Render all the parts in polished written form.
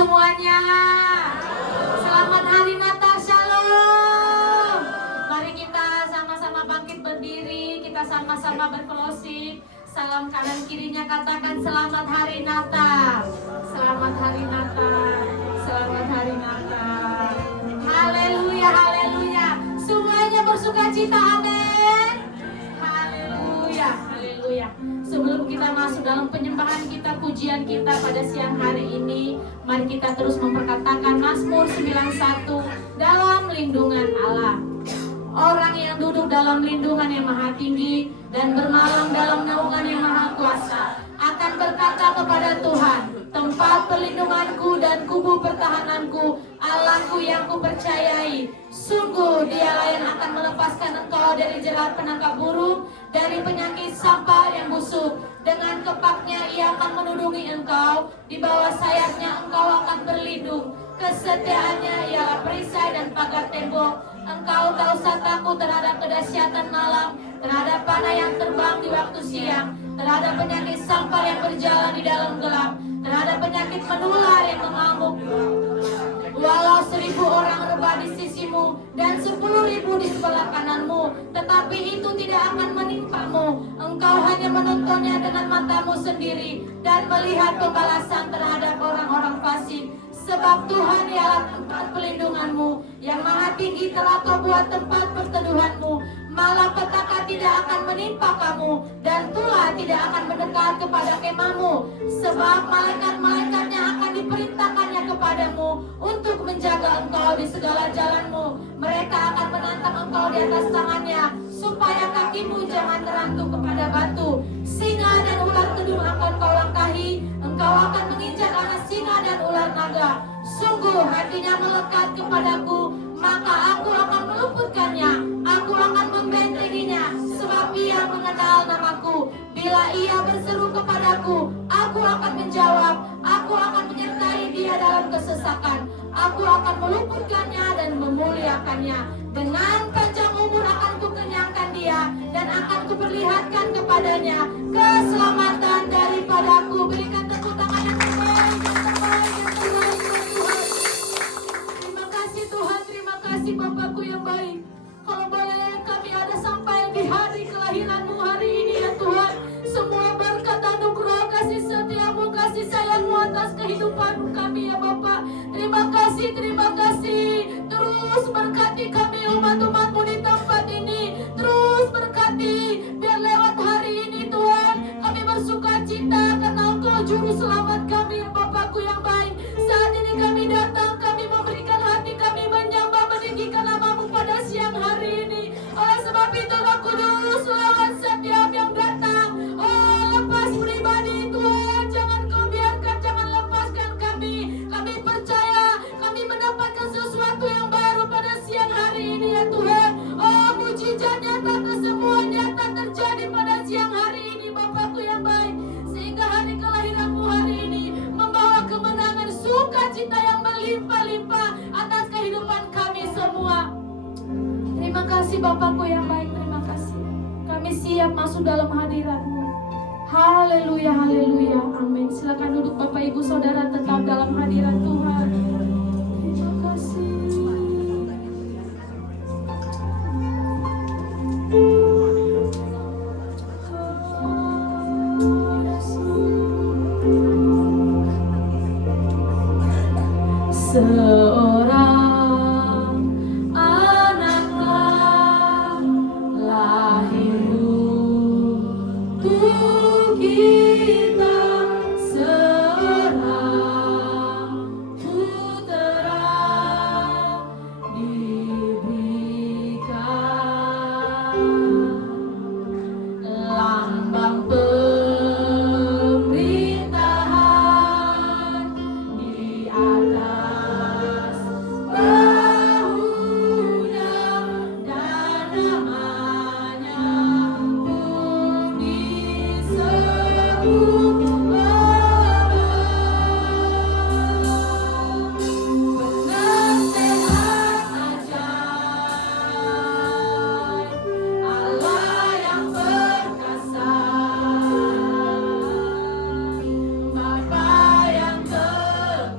semuanya. Selamat hari Natal, Shalom. Mari kita sama-sama bangkit berdiri, kita sama-sama berfellowship. Salam kanan kirinya katakan selamat hari Natal. Selamat hari Natal. Selamat hari Natal. Haleluya, haleluya. Semuanya bersukacita, amin. Haleluya, haleluya. Sebelum kita masuk dalam penyembahan kita, pujian kita pada siang hari ini, mari kita terus memperkatakan Mazmur 91, dalam lindungan Allah. Orang yang duduk dalam lindungan yang maha tinggi dan bermalam dalam naungan yang maha kuasa akan berkata kepada Tuhan, tempat perlindunganku dan kubu pertahananku, Allahku yang kupercayai. Sungguh dialah yang akan melepaskan engkau dari jerat penangkap burung, dari penyakit sampar yang busuk. Dengan kepaknya ia akan menudungi engkau, di bawah sayapnya engkau akan berlindung. Kesetiaannya ialah perisai dan pagar tembok. Engkau tak usah takut terhadap kedahsyatan malam, terhadap panah yang terbang di waktu siang, terhadap penyakit sampar yang berjalan di dalam gelap, terhadap penyakit menular yang mengamuk. Walau 1000 orang rebah di sisimu dan 10.000 di sebelah kananmu, tetapi itu tidak akan menimpamu. Engkau hanya menontonnya dengan matamu sendiri dan melihat pembalasan terhadap orang-orang fasik. Sebab Tuhan ialah tempat pelindunganmu, yang maha tinggi telah kau buat tempat perteduhanmu. Malapetaka tidak akan menimpa kamu, dan tulah tidak akan mendekat kepada kemahmu. Sebab malaikat-malaikatnya akan diperintahkannya kepadamu untuk menjaga engkau di segala jalanmu. Mereka akan menantang engkau di atas tangannya, supaya kakimu jangan terantuk kepada batu. Singa dan ular kedung akan kau langkahi, engkau akan menginjak anak singa dan ular naga. Sungguh hatinya melekat kepadaku, maka aku akan meluputkannya, aku akan membentenginya, sebab ia mengenal namaku. Bila ia berseru kepadaku, aku akan menjawab, aku akan menyertai dia dalam kesesakan. Aku akan meluputkannya dan memuliakannya. Dengan panjang umur akan kukenyangkan dia, dan akan kuperlihatkan kepadanya keselamatan daripadaku. Berikan tepuk tangan yang terbaik, yang terbaik, yang terbaik buat Tuhan. Terima kasih Tuhan, terima kasih Bapakku yang baik. Kalau boleh kami ada sampai di hari kelahiranmu hari ini ya Tuhan. Semua berkat anugerah kasih setiamu, kasih sayangmu atas kehidupan kami ya Bapak. Terima kasih, terima kasih. Terus berkati kami umat-umatmu di tempat ini. Terus berkati, biar lewat hari ini Tuhan kami bersuka cita karena Engkau juru selamat kami ya Bapakku yang baik. Saat ini kami datang, kami memberikan hati kami menyembah meninggikan namamu pada siang hari ini. Oleh sebab itu Roh Kudus lawan setiap yang datang. Oh, lepas pribadi Tuhan, jangan kau biarkan, jangan lepaskan kami. Kami percaya kami mendapatkan sesuatu yang baru pada siang hari ini ya Tuhan. Oh, mujizat nyata semua nyata terjadi pada siang hari ini Bapakku yang baik. Sehingga hari kelahiranmu hari ini membawa kemenangan, sukacita yang melimpah-limpah atas kehidupan kami semua. Terima kasih Bapakku yang baik, terima kasih. Kami siap masuk dalam hadirat-Mu. Haleluya, haleluya, amin. Silakan duduk Bapak Ibu Saudara, tetap dalam hadirat Tuhan. Terima kasih. Seorang anaklah lahir untuk kita, seorang putera diberikan, lambang pemerintahan di atas bahunya, dan namanya pun disebut penasehat ajaib, Allah yang perkasa, Bapa yang kekal,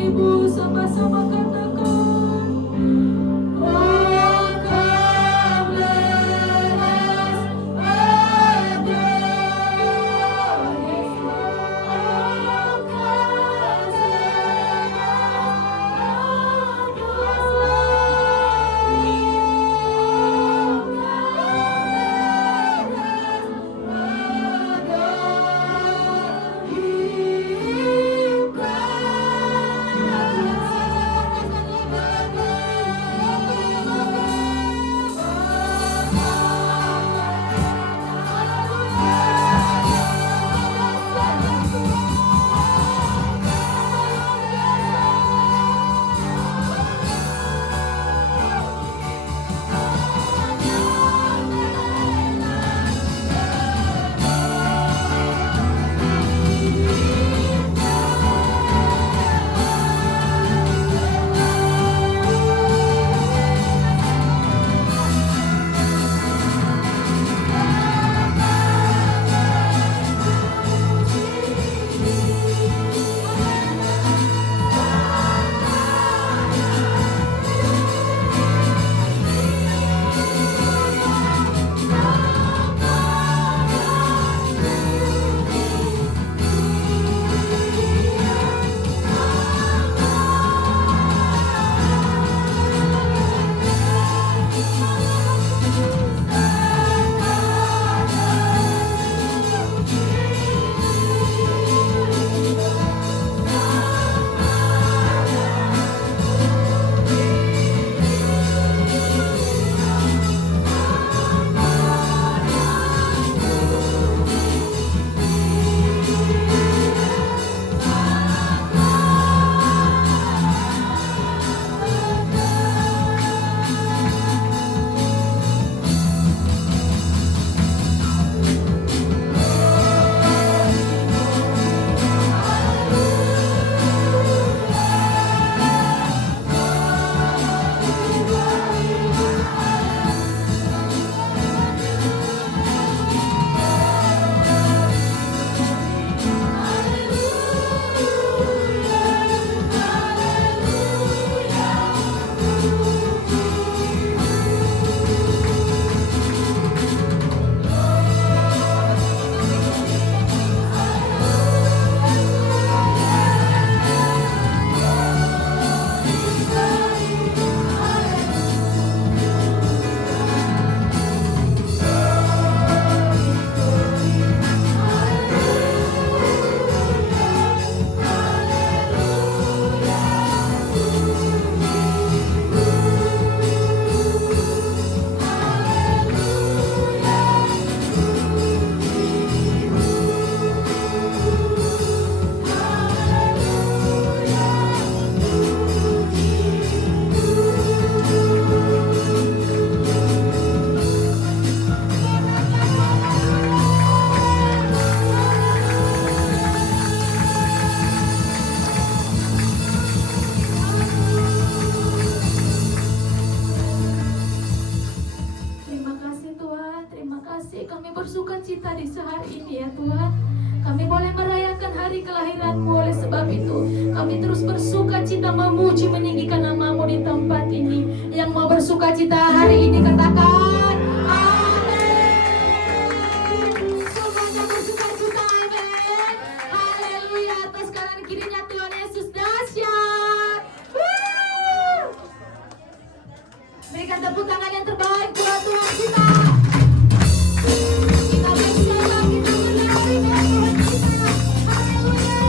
Ibu sama-sama katakan, oh come let us adore His name. Oh come let us adore bersukacita di sehari ini ya Tuhan. Kami boleh merayakan hari kelahiran-Mu, oleh sebab itu kami terus bersukacita memuji meninggikan nama-Mu di tempat ini. Yang mau bersukacita hari ini katakan amin. Semuanya bersukacita, amin. Haleluya, atas kanan kirinya Tuhan Yesus dahsyat. Berikan tepuk tangan yang terbaik buat Tuhan kita. Kita bersama, kita menyanyikan Tuhan kita. Haleluya.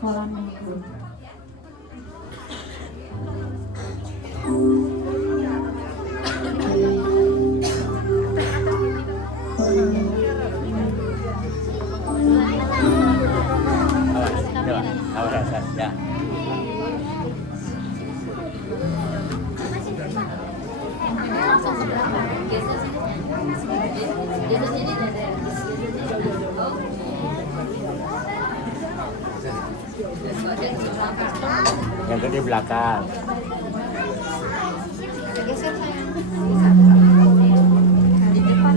sekolah minggu. Yang di belakang. Di depan.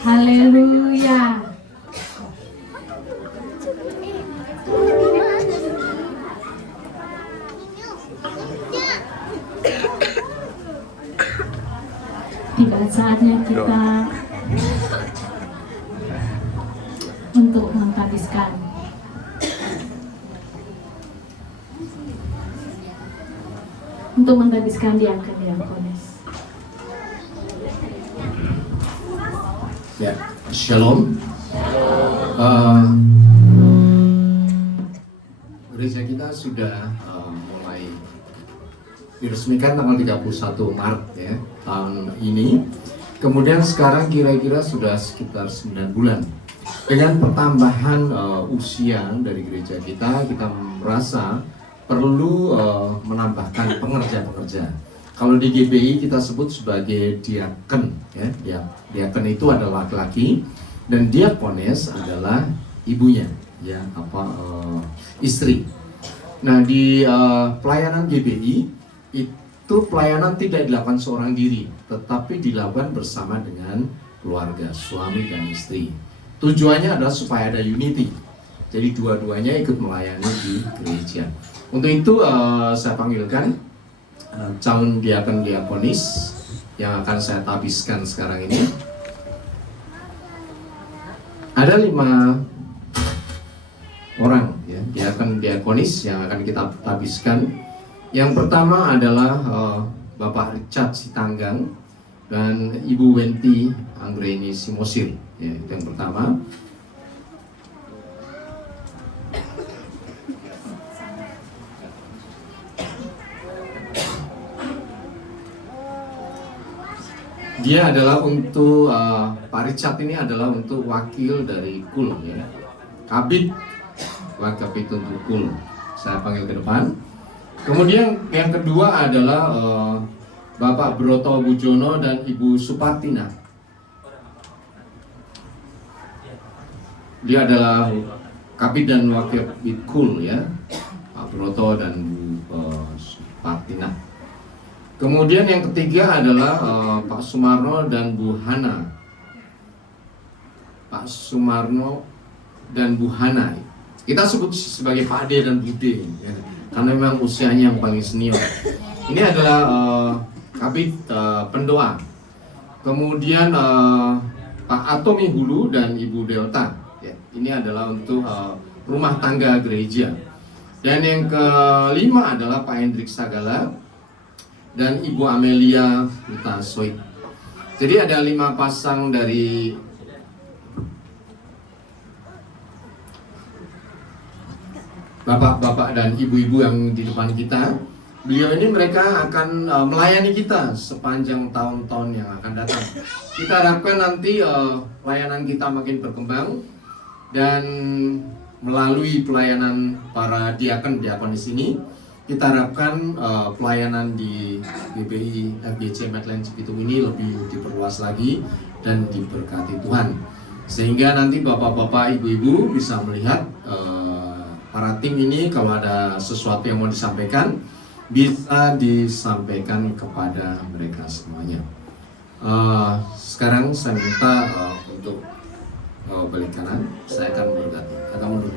Haleluya. Tiba saatnya kita untuk menghabiskan diakonis. Ya, Shalom. Gereja kita sudah mulai diresmikan tanggal 31 Maret ya, tahun ini. Kemudian sekarang kira-kira sudah sekitar 9 bulan. Dengan pertambahan usia dari gereja kita merasa perlu menambahkan pengerja-pengerja. Kalau di GBI kita sebut sebagai diaken, ya. Diaken itu adalah laki-laki dan diakones adalah ibunya, ya, istri. Nah, di pelayanan GBI itu pelayanan tidak dilakukan seorang diri, tetapi dilakukan bersama dengan keluarga, suami dan istri. Tujuannya adalah supaya ada unity. Jadi dua-duanya ikut melayani di gereja. Untuk itu saya panggilkan calon diakon diakonis yang akan saya tabiskan sekarang ini. Ada 5 orang ya, diakon diakonis yang akan kita tabiskan. Yang pertama adalah Bapak Richard Sitanggang dan Ibu Wenti Anggreni Simosir. Ya, itu yang pertama. Dia adalah untuk Pak Richard ini adalah untuk wakil dari KUL ya. Kabid wakil untuk KUL. Saya panggil ke depan. Kemudian yang kedua adalah Bapak Broto Bujono dan Ibu Supartina. Dia adalah Kabid dan wakil KUL ya, Pak Broto dan Bu Supartina. Kemudian yang ketiga adalah Pak Sumarno dan Bu Hana. Pak Sumarno dan Bu Hana. Kita sebut sebagai Pak Ade dan Bude, ya, karena memang usianya yang paling senior. Ini adalah Kabid pendoa. Kemudian Pak Atomi Hulu dan Ibu Delta. Ya, ini adalah untuk rumah tangga gereja. Dan yang kelima adalah Pak Hendrik Sagala dan Ibu Amelia Utasoit. Jadi ada 5 pasang dari bapak-bapak dan ibu-ibu yang di depan kita. Beliau ini mereka akan melayani kita sepanjang tahun-tahun yang akan datang. Kita harapkan nanti pelayanan kita makin berkembang dan melalui pelayanan para diakon di sini, kita harapkan pelayanan di GBI FGC Medline Cibitung ini lebih diperluas lagi dan diberkati Tuhan. Sehingga nanti bapak-bapak, ibu-ibu bisa melihat para tim ini kalau ada sesuatu yang mau disampaikan, bisa disampaikan kepada mereka semuanya. Sekarang saya minta untuk balik kanan, saya akan berkati. Agak mundur.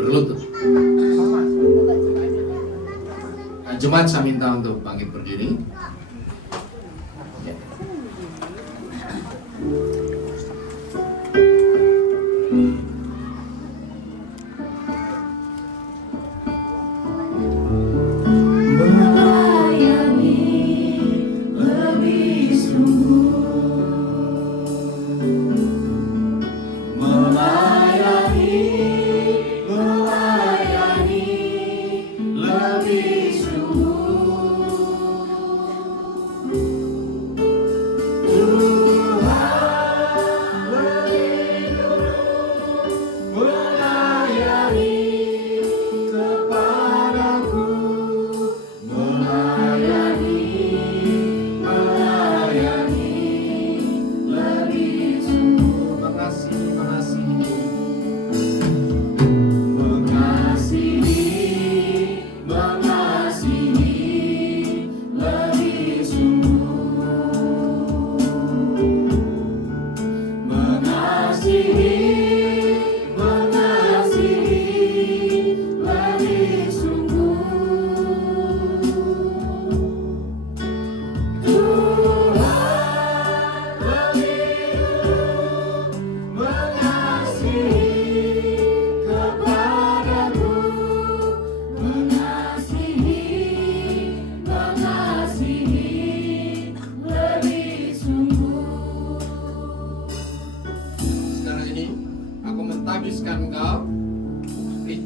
Berlutut. Jemaat saya minta untuk bangkit berdiri. Ya.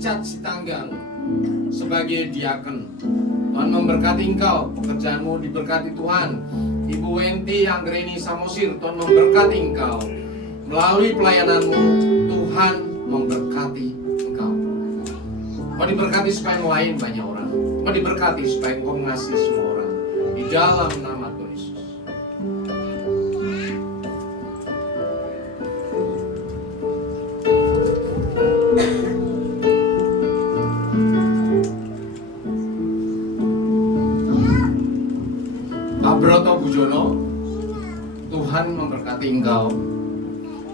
Richard Sitanggang sebagai diaken. Tuhan memberkati engkau, pekerjaanmu diberkati Tuhan. Ibu Wenti Anggreni Samosir, Tuhan memberkati engkau. Melalui pelayananmu, Tuhan memberkati engkau. Kau diberkati supaya melayani banyak orang. Kau diberkati supaya kau mengasihi semua orang. Di dalam nama Tuhan Yesus. Pak Broto Bujono, Tuhan memberkati engkau.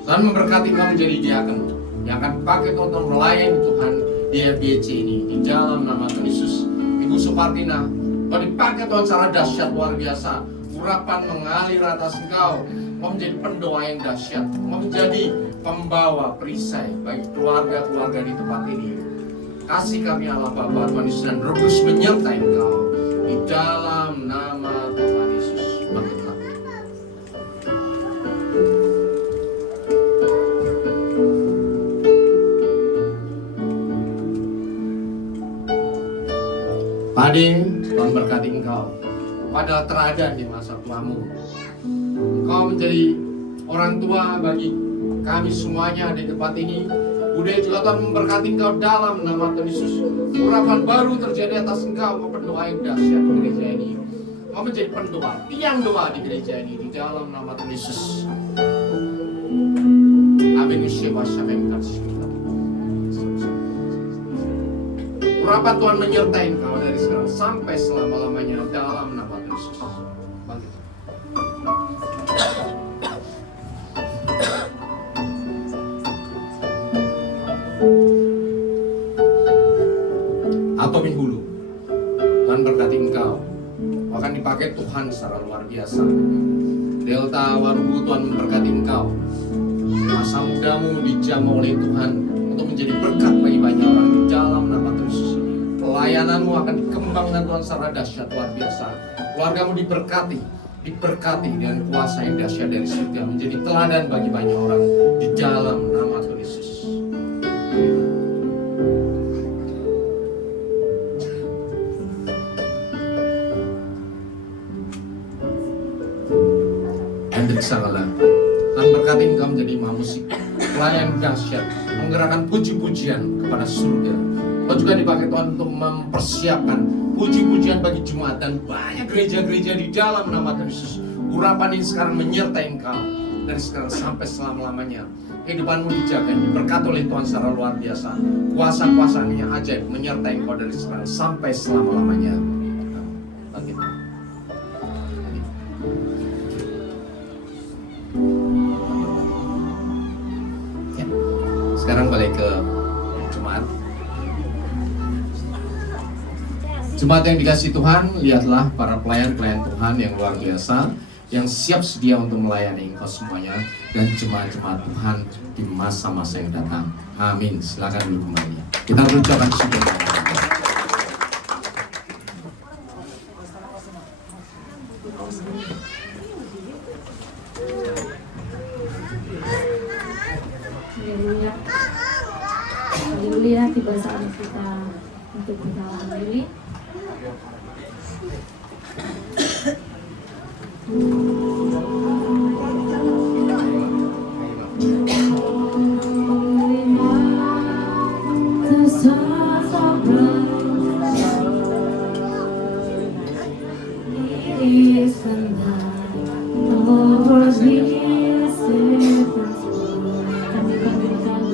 Tuhan memberkati engkau menjadi diaken yang akan pakai untuk melayani Tuhan di FGC ini. Di dalam nama Tuhan Yesus. Ibu Supartina, kau dipakai Tuhan secara dahsyat luar biasa. Urapan mengalir atas engkau. Kau menjadi pendoa yang dahsyat. Kau menjadi pembawa perisai bagi keluarga-keluarga di tempat ini. Kasih kami Allah Bapa, Tuhan Yesus dan Roh Kudus menyertai engkau. Di dalam nama Tuhan Yesus. Bangkitlah. Padi, Tuhan berkati engkau. Padahal terada di masa tuamu. Engkau menjadi orang tua bagi kami semuanya di tempat ini. Budaya juga Tuhan memberkati engkau dalam nama Tuhan Yesus. Urapan baru terjadi atas engkau. Kau berdoa yang dahsyat di gereja ini. Kau menjadi pendoa, tiang doa di gereja ini di dalam nama Tuhan Yesus. Amin. Urapan Tuhan menyertai engkau dari sekarang sampai selama-lamanya dalam nama Tuhan Yesus. Bangkit. Atomi Hulu, Tuhan berkati engkau. Akan dipakai Tuhan secara luar biasa. Delta Warubu, Tuhan memberkati engkau. Masa mudamu dijamah oleh Tuhan untuk menjadi berkat bagi banyak orang di dalam nama Tuhan Yesus. Pelayananmu akan dikembangkan Tuhan secara dahsyat luar biasa. Keluargamu diberkati dengan kuasa yang dahsyat dari surga, menjadi teladan bagi banyak orang di dalam nama Tuhan Yesus. Hendrik Sagala, Tuhan berkati engkau menjadi imam musik, pelayan dahsyat, menggerakkan puji-pujian kepada surga. Kau juga dipakai Tuhan untuk mempersiapkan puji-pujian bagi Jumat dan banyak gereja-gereja di dalam nama Tuhan Yesus. Urapan ini sekarang menyertai engkau dari sekarang sampai selama-lamanya. Kehidupanmu dijaga, diberkati oleh Tuhan secara luar biasa. Kuasa-kuasaan yang ajaib menyertai engkau dari sekarang sampai selama-lamanya. Bangkit. Ya. Sekarang balik ke Jumat. Jemaat yang dikasihi Tuhan, lihatlah para pelayan-pelayan Tuhan yang luar biasa, yang siap sedia untuk melayani engkau semuanya dan jemaat-jemaat Tuhan di masa-masa yang datang. Amin. Silakan duduk kembali. Kita ucapkan syukur. Haleluya. Haleluya, tiba saat kita untuk berdoa diri.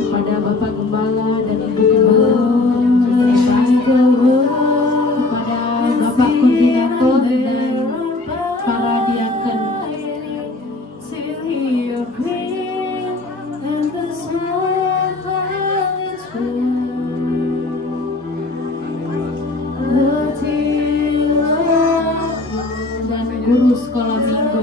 Kepada Bapak Gembala dan Ibu Gembala, kepada Bapak Koordinator dan para diaken. Dan guru sekolah minggu.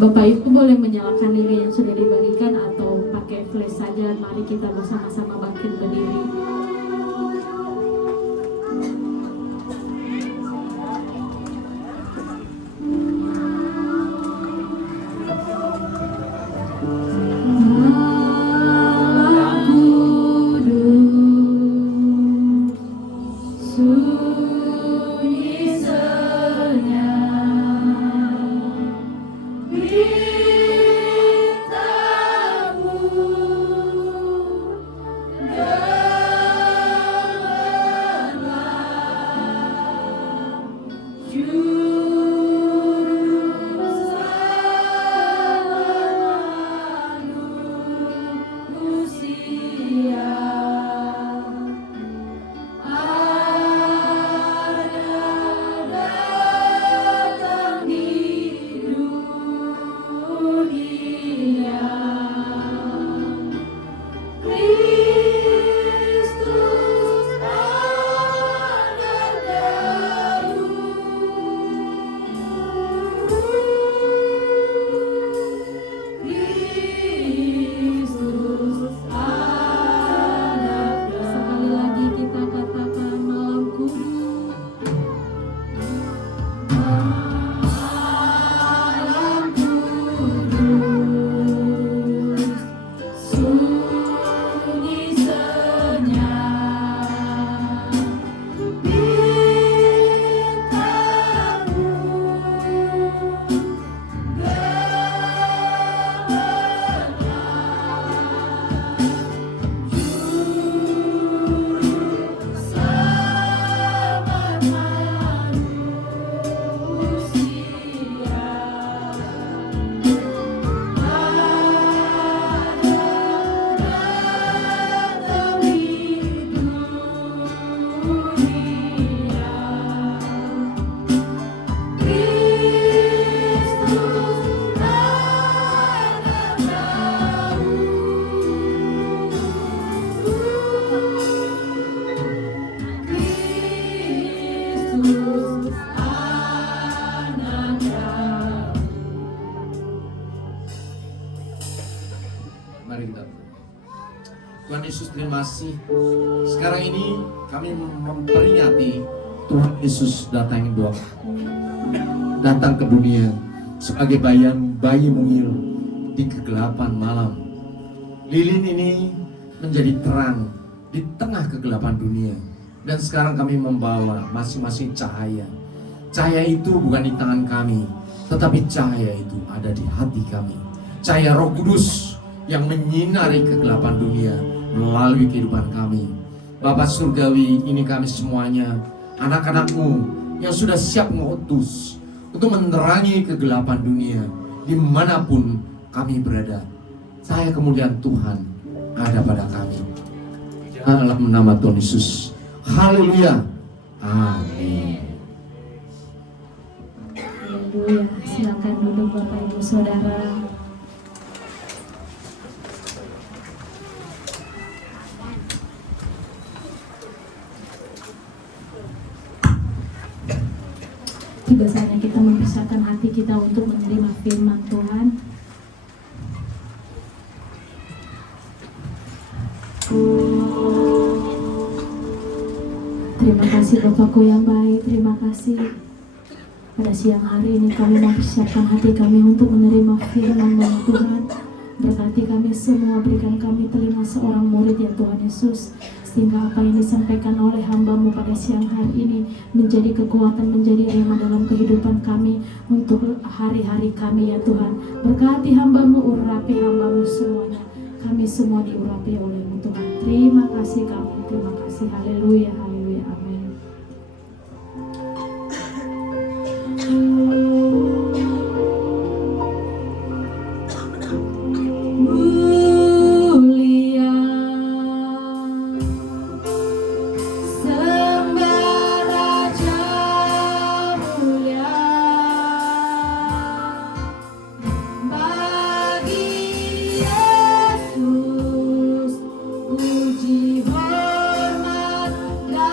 Bapak Ibu boleh menyalakan lilin yang sudah dibagikan atau pakai flash saja. Mari kita bersama-sama bangkit berdiri. Mari kita berdoa. Tuhan Yesus, terima kasih. Sekarang ini kami memperingati Tuhan Yesus datang ke dunia sebagai bayi mungil di kegelapan malam. Lilin ini menjadi terang di tengah kegelapan dunia. Dan sekarang kami membawa masing-masing cahaya. Cahaya itu bukan di tangan kami, tetapi cahaya itu ada di hati kami. Cahaya Roh Kudus yang menyinari kegelapan dunia melalui kehidupan kami. Bapa Surgawi, ini kami semuanya, anak-anak-Mu yang sudah siap mengutus untuk menerangi kegelapan dunia dimanapun kami berada. Saya kemudian Tuhan ada pada kami. Dalam nama Tuhan Yesus. Haleluya. Amin. Haleluya. Silakan duduk Bapak Ibu Saudara. Tiba saatnya kita mempersiapkan hati kita untuk menerima firman Tuhan. Terima kasih Bapakku yang baik, terima kasih. Pada siang hari ini kami mempersiapkan hati kami untuk menerima firman Tuhan. Berkati kami semua, berikan kami telinga seorang murid ya Tuhan Yesus, sehingga apa yang disampaikan oleh hamba-Mu pada siang hari ini menjadi kekuatan, menjadi rema dalam kehidupan kami untuk hari-hari kami ya Tuhan. Berkati hamba-Mu, urapi hamba-Mu semuanya. Kami semua diurapi oleh-Mu Tuhan. Terima kasih kami, terima kasih. Haleluya, haleluya, amin. Puji hormat dan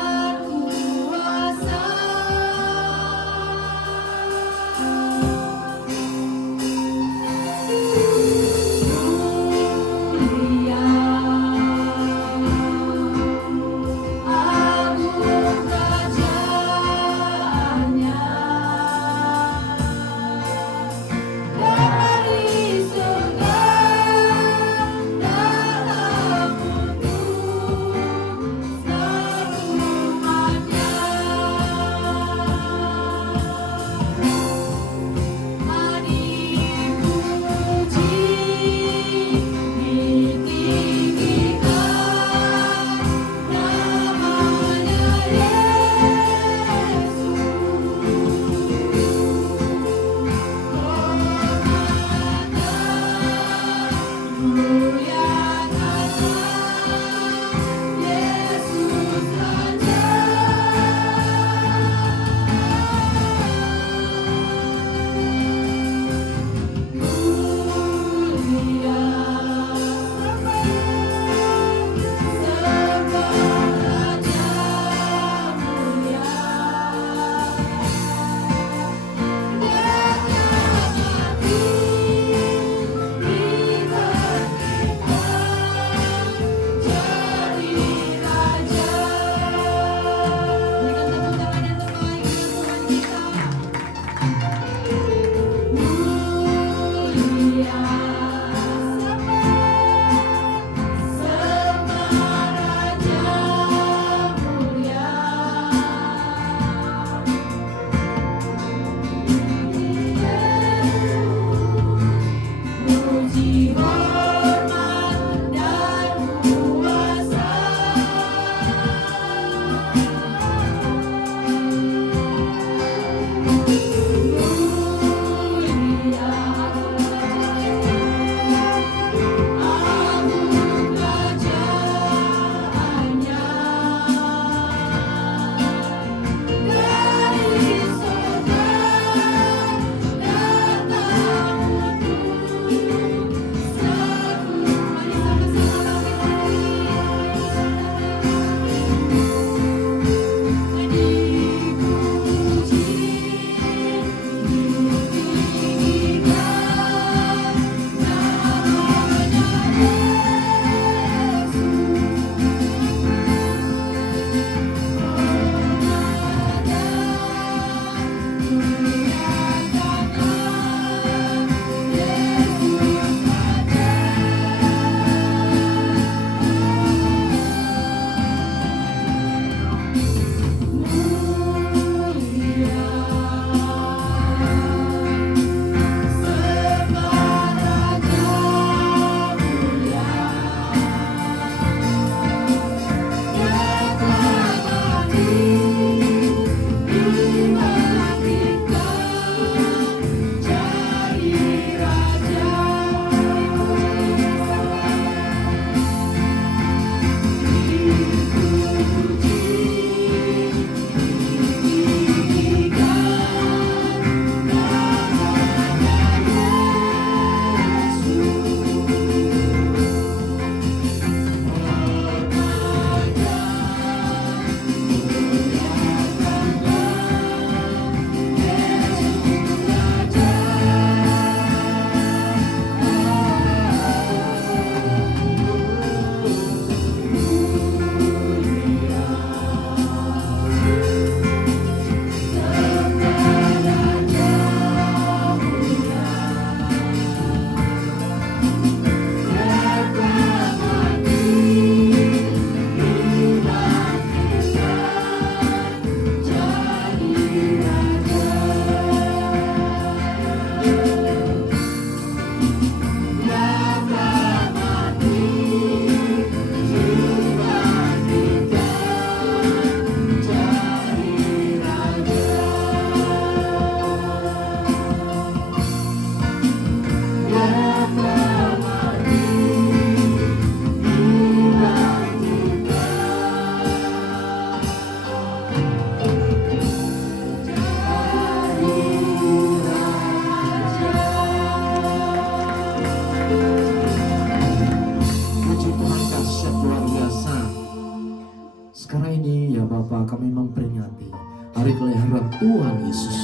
Sekarang ini ya Bapak, kami memperingati hari kelahiran Tuhan Yesus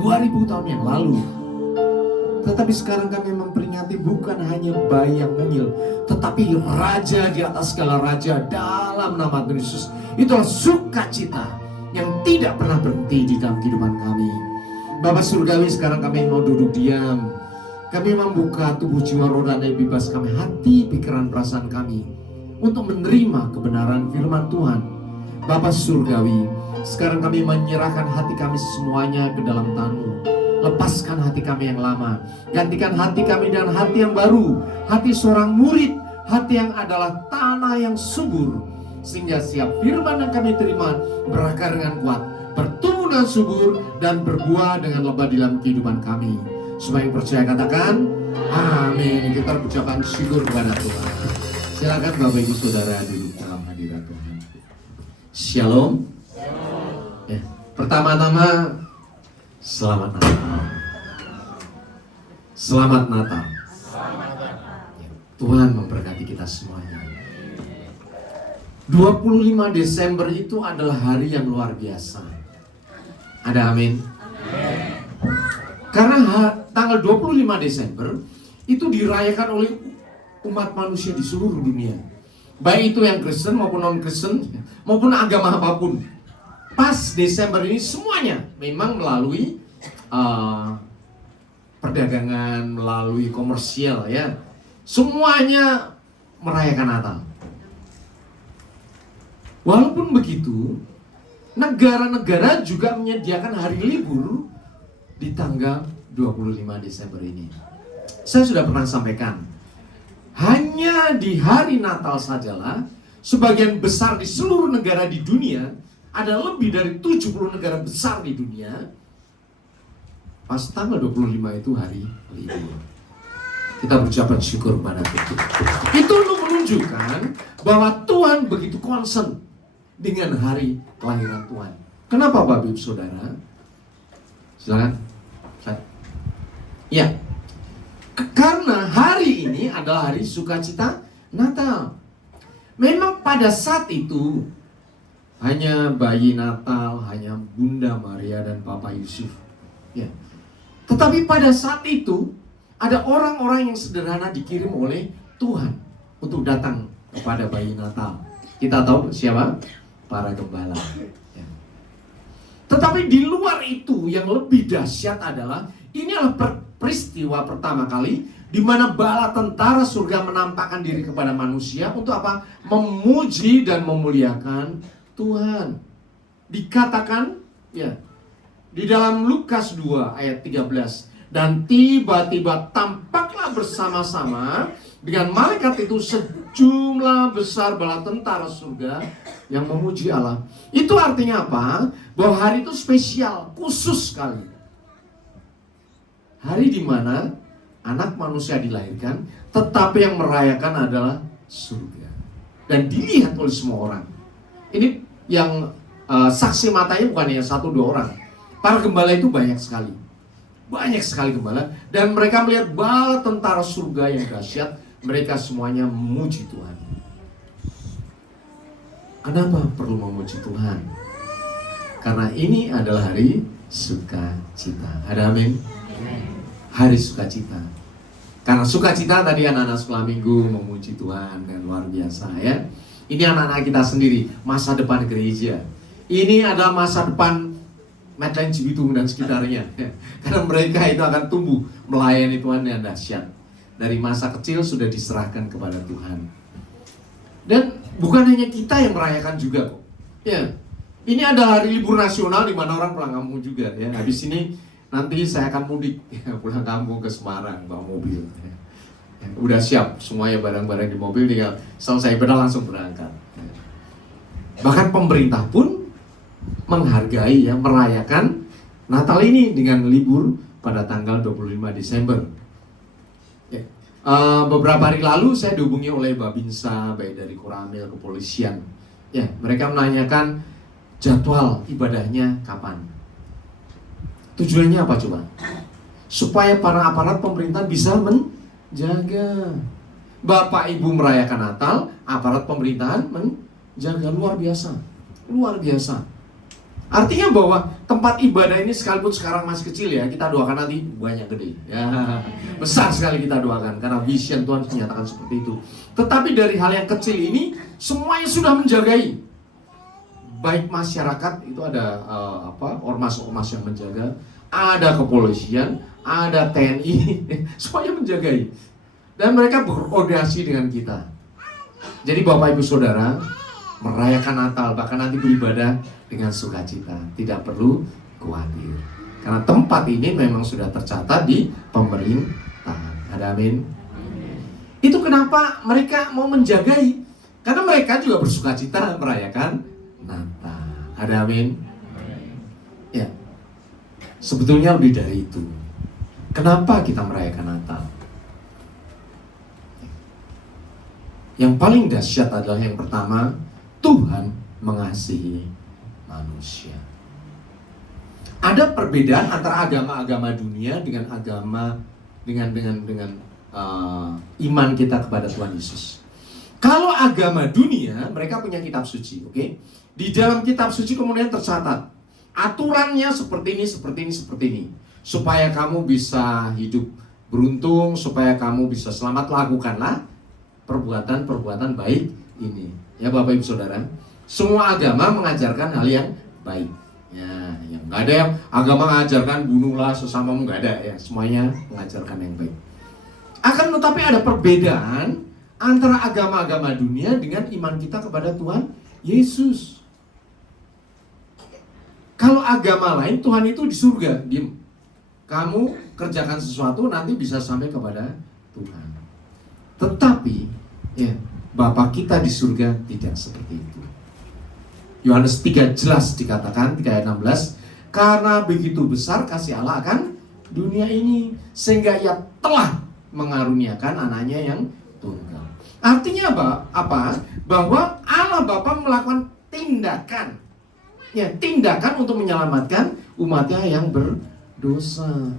2000 tahun yang lalu. Tetapi sekarang kami memperingati bukan hanya bayi yang mungil, tetapi Raja di atas segala raja dalam nama Tuhan Yesus. Itulah sukacita yang tidak pernah berhenti di dalam kehidupan kami. Bapak Surgawi, sekarang kami mau duduk diam. Kami membuka tubuh, jiwa, roh, dan bebas kami, hati, pikiran, perasaan kami untuk menerima kebenaran firman Tuhan. Bapak Surgawi, sekarang kami menyerahkan hati kami semuanya ke dalam tangan-Mu. Lepaskan hati kami yang lama, gantikan hati kami dengan hati yang baru, hati seorang murid, hati yang adalah tanah yang subur, sehingga siap firman yang kami terima berakar dengan kuat, bertumbuh dengan subur, dan berbuah dengan lebat dalam kehidupan kami. Semua yang percaya katakan amin. Kita ucapkan syukur kepada Tuhan. Silakan Bapak Ibu Saudara duduk dalam hadirat Tuhan. Shalom. Ya, pertama-tama selamat Natal. Selamat Natal. Ya, Tuhan memberkati kita semuanya. 25 Desember itu adalah hari yang luar biasa. Ada amin? Karena tanggal 25 Desember itu dirayakan oleh umat manusia di seluruh dunia. Baik itu yang Kristen maupun non-Kristen, maupun agama apapun. Pas Desember ini semuanya memang melalui perdagangan, melalui komersial ya. Semuanya merayakan Natal. Walaupun begitu, negara-negara juga menyediakan hari libur di tanggal 25 Desember ini. Saya sudah pernah sampaikan, hanya di hari Natal sajalah sebagian besar di seluruh negara di dunia, ada lebih dari 70 negara besar di dunia, pas tanggal 25 itu hari libur. Kita berucapkan syukur pada Tuhan. Itu untuk menunjukkan bahwa Tuhan begitu concern dengan hari kelahiran Tuhan. Kenapa Bapak Ibu Saudara? Silakan. Ya, karena hari ini adalah hari sukacita Natal. Memang pada saat itu hanya bayi Natal, hanya Bunda Maria dan Papa Yusuf. Ya. Tetapi pada saat itu ada orang-orang yang sederhana dikirim oleh Tuhan untuk datang kepada bayi Natal. Kita tahu siapa? Para gembala. Ya. Tetapi di luar itu yang lebih dahsyat adalah ini adalah peristiwa pertama kali di mana bala tentara surga menampakkan diri kepada manusia untuk apa? Memuji dan memuliakan Tuhan. Dikatakan ya di dalam Lukas 2 ayat 13, dan tiba-tiba tampaklah bersama-sama dengan malaikat itu sejumlah besar bala tentara surga yang memuji Allah. Itu artinya apa? Bahwa hari itu spesial, khusus sekali. Hari di mana anak manusia dilahirkan, tetapi yang merayakan adalah surga. Dan dilihat oleh semua orang. Ini yang saksi matanya bukan hanya 1-2 orang. Para gembala itu banyak sekali. Banyak sekali gembala. Dan mereka melihat bala tentara surga yang dahsyat. Mereka semuanya memuji Tuhan. Kenapa perlu memuji Tuhan? Karena ini adalah hari sukacita. Ada amin? Hari sukacita. Karena sukacita tadi anak-anak sekolah minggu memuji Tuhan dan luar biasa ya. Ini anak-anak kita sendiri, masa depan gereja. Ini adalah masa depan Medline Cibitung dan sekitarnya ya. Karena mereka itu akan tumbuh melayani Tuhan yang dahsyat. Dari masa kecil sudah diserahkan kepada Tuhan. Dan bukan hanya kita yang merayakan juga kok. Ya. Ini ada hari libur nasional di mana orang pulang kampung juga ya. Habis ini nanti saya akan mudik pulang kampung ke Semarang bawa mobil. Udah siap semuanya, barang-barang di mobil, tinggal selesai ibadah langsung berangkat. Bahkan pemerintah pun menghargai ya, merayakan Natal ini dengan libur pada tanggal 25 Desember. Ya. Beberapa hari lalu saya dihubungi oleh Babinsa, baik dari Koramil, kepolisian. Ya, mereka menanyakan jadwal ibadahnya kapan. Tujuannya apa coba? Supaya para aparat pemerintah bisa menjaga. Bapak Ibu merayakan Natal, aparat pemerintahan jaga luar biasa. Luar biasa. Artinya bahwa tempat ibadah ini sekalipun sekarang masih kecil ya, kita doakan nanti banyak gede. Ya, besar sekali kita doakan karena vision Tuhan menyatakan seperti itu. Tetapi dari hal yang kecil ini semuanya sudah menjagai. Baik masyarakat itu ada ormas-ormas yang menjaga, ada kepolisian, ada TNI, semuanya menjagai. Dan mereka berkoordinasi dengan kita. Jadi Bapak Ibu Saudara, merayakan Natal, bahkan nanti beribadah dengan sukacita, tidak perlu khawatir. Karena tempat ini memang sudah tercatat di pemerintahan. Ada amin? Itu kenapa mereka mau menjagai. Karena mereka juga bersukacita merayakan Natal. Ada amin? Ya. Sebetulnya lebih dari itu. Kenapa kita merayakan Natal? Yang paling dahsyat adalah yang pertama, Tuhan mengasihi manusia. Ada perbedaan antara agama-agama dunia dengan iman kita kepada Tuhan Yesus. Kalau agama dunia, mereka punya kitab suci, oke? Di dalam kitab suci kemudian tercatat aturannya seperti ini, supaya kamu bisa hidup beruntung, supaya kamu bisa selamat, lakukanlah perbuatan baik ini. Ya Bapak Ibu Saudara, semua agama mengajarkan hal yang baik. Ya, yang nggak ada yang agama mengajarkan bunuhlah sesamamu, nggak ada ya. Semuanya mengajarkan yang baik. Akan tetapi ada perbedaan antara agama-agama dunia dengan iman kita kepada Tuhan Yesus. Kalau agama lain, Tuhan itu di surga, diam. Kamu kerjakan sesuatu nanti bisa sampai kepada Tuhan. Tetapi ya, Bapa kita di surga tidak seperti itu. Yohanes 3 jelas dikatakan, 3 ayat 16, karena begitu besar kasih Allah akan dunia ini, sehingga ia telah mengaruniakan anaknya yang tunggal. Artinya apa? Bahwa Allah Bapa melakukan tindakan untuk menyelamatkan umatnya yang berdosa.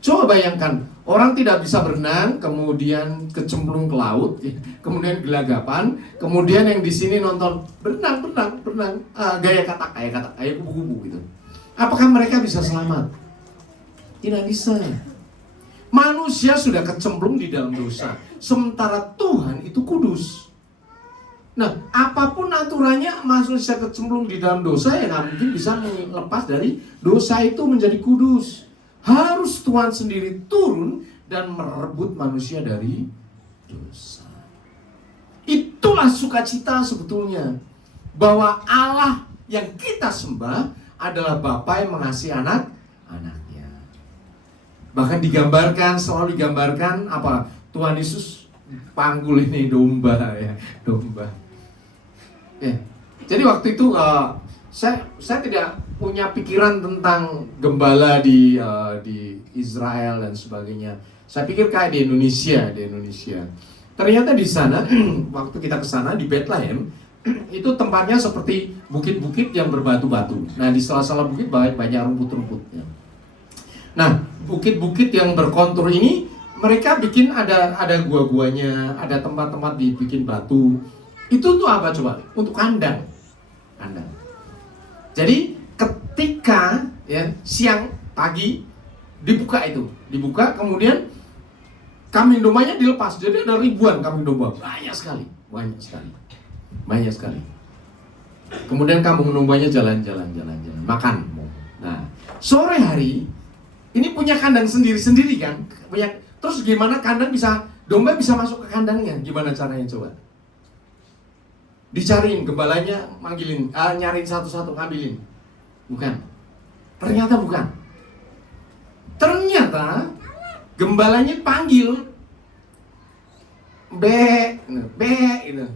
Coba bayangkan, orang tidak bisa berenang, kemudian kecemplung ke laut, kemudian gelagapan, kemudian yang di sini nonton berenang, gaya kubu-kubu gitu. Apakah mereka bisa selamat? Tidak bisa. Manusia sudah kecemplung di dalam dosa, sementara Tuhan itu kudus. Nah, apapun aturannya, manusia kecemplung di dalam dosa ya nggak mungkin bisa melepas dari dosa itu menjadi kudus. Harus Tuhan sendiri turun dan merebut manusia dari dosa. Itulah sukacita sebetulnya, bahwa Allah yang kita sembah adalah Bapa yang mengasihi anak-anaknya. Bahkan selalu digambarkan apa? Tuhan Yesus panggul ini domba ya, domba. Ya. Jadi waktu itu saya tidak punya pikiran tentang gembala di Israel dan sebagainya. Saya pikir kayak di Indonesia. Ternyata di sana waktu kita ke sana di Bethlehem itu tempatnya seperti bukit-bukit yang berbatu-batu. Nah, di sela-sela bukit banyak rumput-rumputnya. Nah, bukit-bukit yang berkontur ini mereka bikin ada gua-guanya, ada tempat-tempat dibikin batu. Itu tuh apa coba? Untuk kandang. Jadi ketika ya siang pagi dibuka kemudian kambing dombanya dilepas. Jadi ada ribuan kambing domba, banyak sekali. Kemudian kambing dombanya jalan makan. Nah, sore hari ini punya kandang sendiri kan? Terus gimana domba bisa masuk ke kandangnya? Gimana caranya coba? Dicariin, gembalanya manggilin, nyariin satu-satu, ngambilin. Bukan. Ternyata gembalanya panggil, be gitu.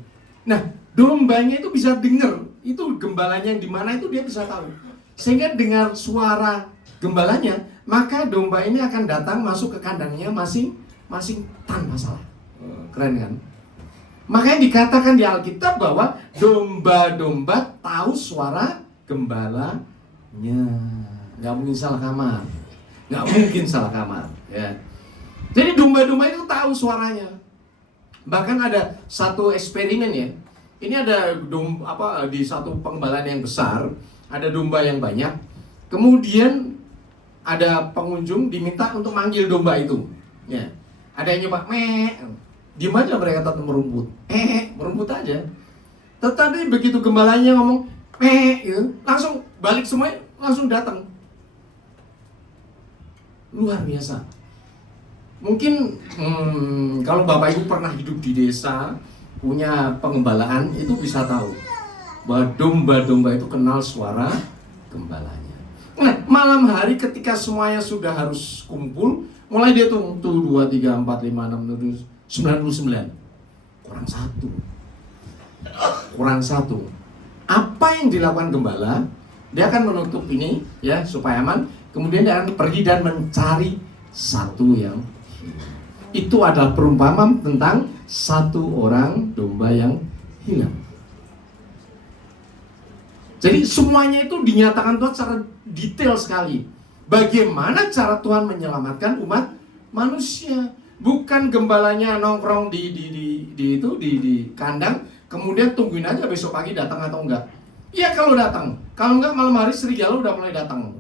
Nah, dombanya itu bisa dengar, itu gembalanya yang di mana itu dia bisa tahu. Sehingga dengar suara gembalanya, maka domba ini akan datang masuk ke kandangnya masing-masing tanpa salah. Keren kan? Makanya dikatakan di Alkitab bahwa domba-domba tahu suara gembalanya. Nggak mungkin salah kamar. Ya. Jadi domba-domba itu tahu suaranya. Bahkan ada satu eksperimen ya. Ini ada di satu pengembalaan yang besar, ada domba yang banyak. Kemudian ada pengunjung diminta untuk manggil domba itu. Ya. Ada yang nyoba, diem aja mereka tetap merumput. Merumput aja. Tetapi begitu gembalanya ngomong, gitu, langsung balik semuanya, langsung datang. Luar biasa. Mungkin kalau Bapak Ibu pernah hidup di desa, punya pengembalaan, itu bisa tahu bahwa domba-domba itu kenal suara gembalanya. Nah, malam hari ketika semuanya sudah harus kumpul, mulai dia tuh 2, 3, 4, 5, 6, 99. Kurang satu. Apa yang dilakukan gembala? Dia akan menutup ini ya supaya aman. Kemudian dia akan pergi dan mencari satu yang hilang. Itu adalah perumpamaan tentang satu orang domba yang hilang. Jadi semuanya itu dinyatakan Tuhan secara detail sekali. Bagaimana cara Tuhan menyelamatkan umat manusia? Bukan gembalanya nongkrong di kandang, kemudian tungguin aja besok pagi datang atau enggak. Iya kalau datang, kalau enggak malam hari serigala udah mulai datang.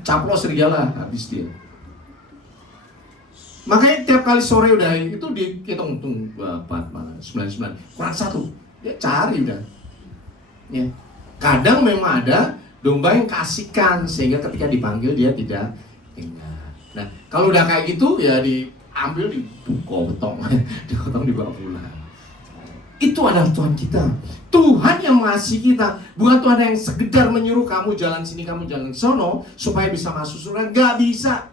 Caplos serigala habis dia. Makanya tiap kali sore udah itu dihitung 4, 99, kurang satu. Ya cari udah. Ya. Kadang memang ada domba yang kasihkan sehingga ketika dipanggil dia tidak ingat. Nah, kalau udah kayak gitu ya diambil dipotong, dibawa pulang. Itu adalah Tuhan kita. Tuhan yang mengasihi kita, bukan Tuhan yang sekedar menyuruh kamu jalan sini, kamu jalan sono supaya bisa masuk surga. Gak bisa.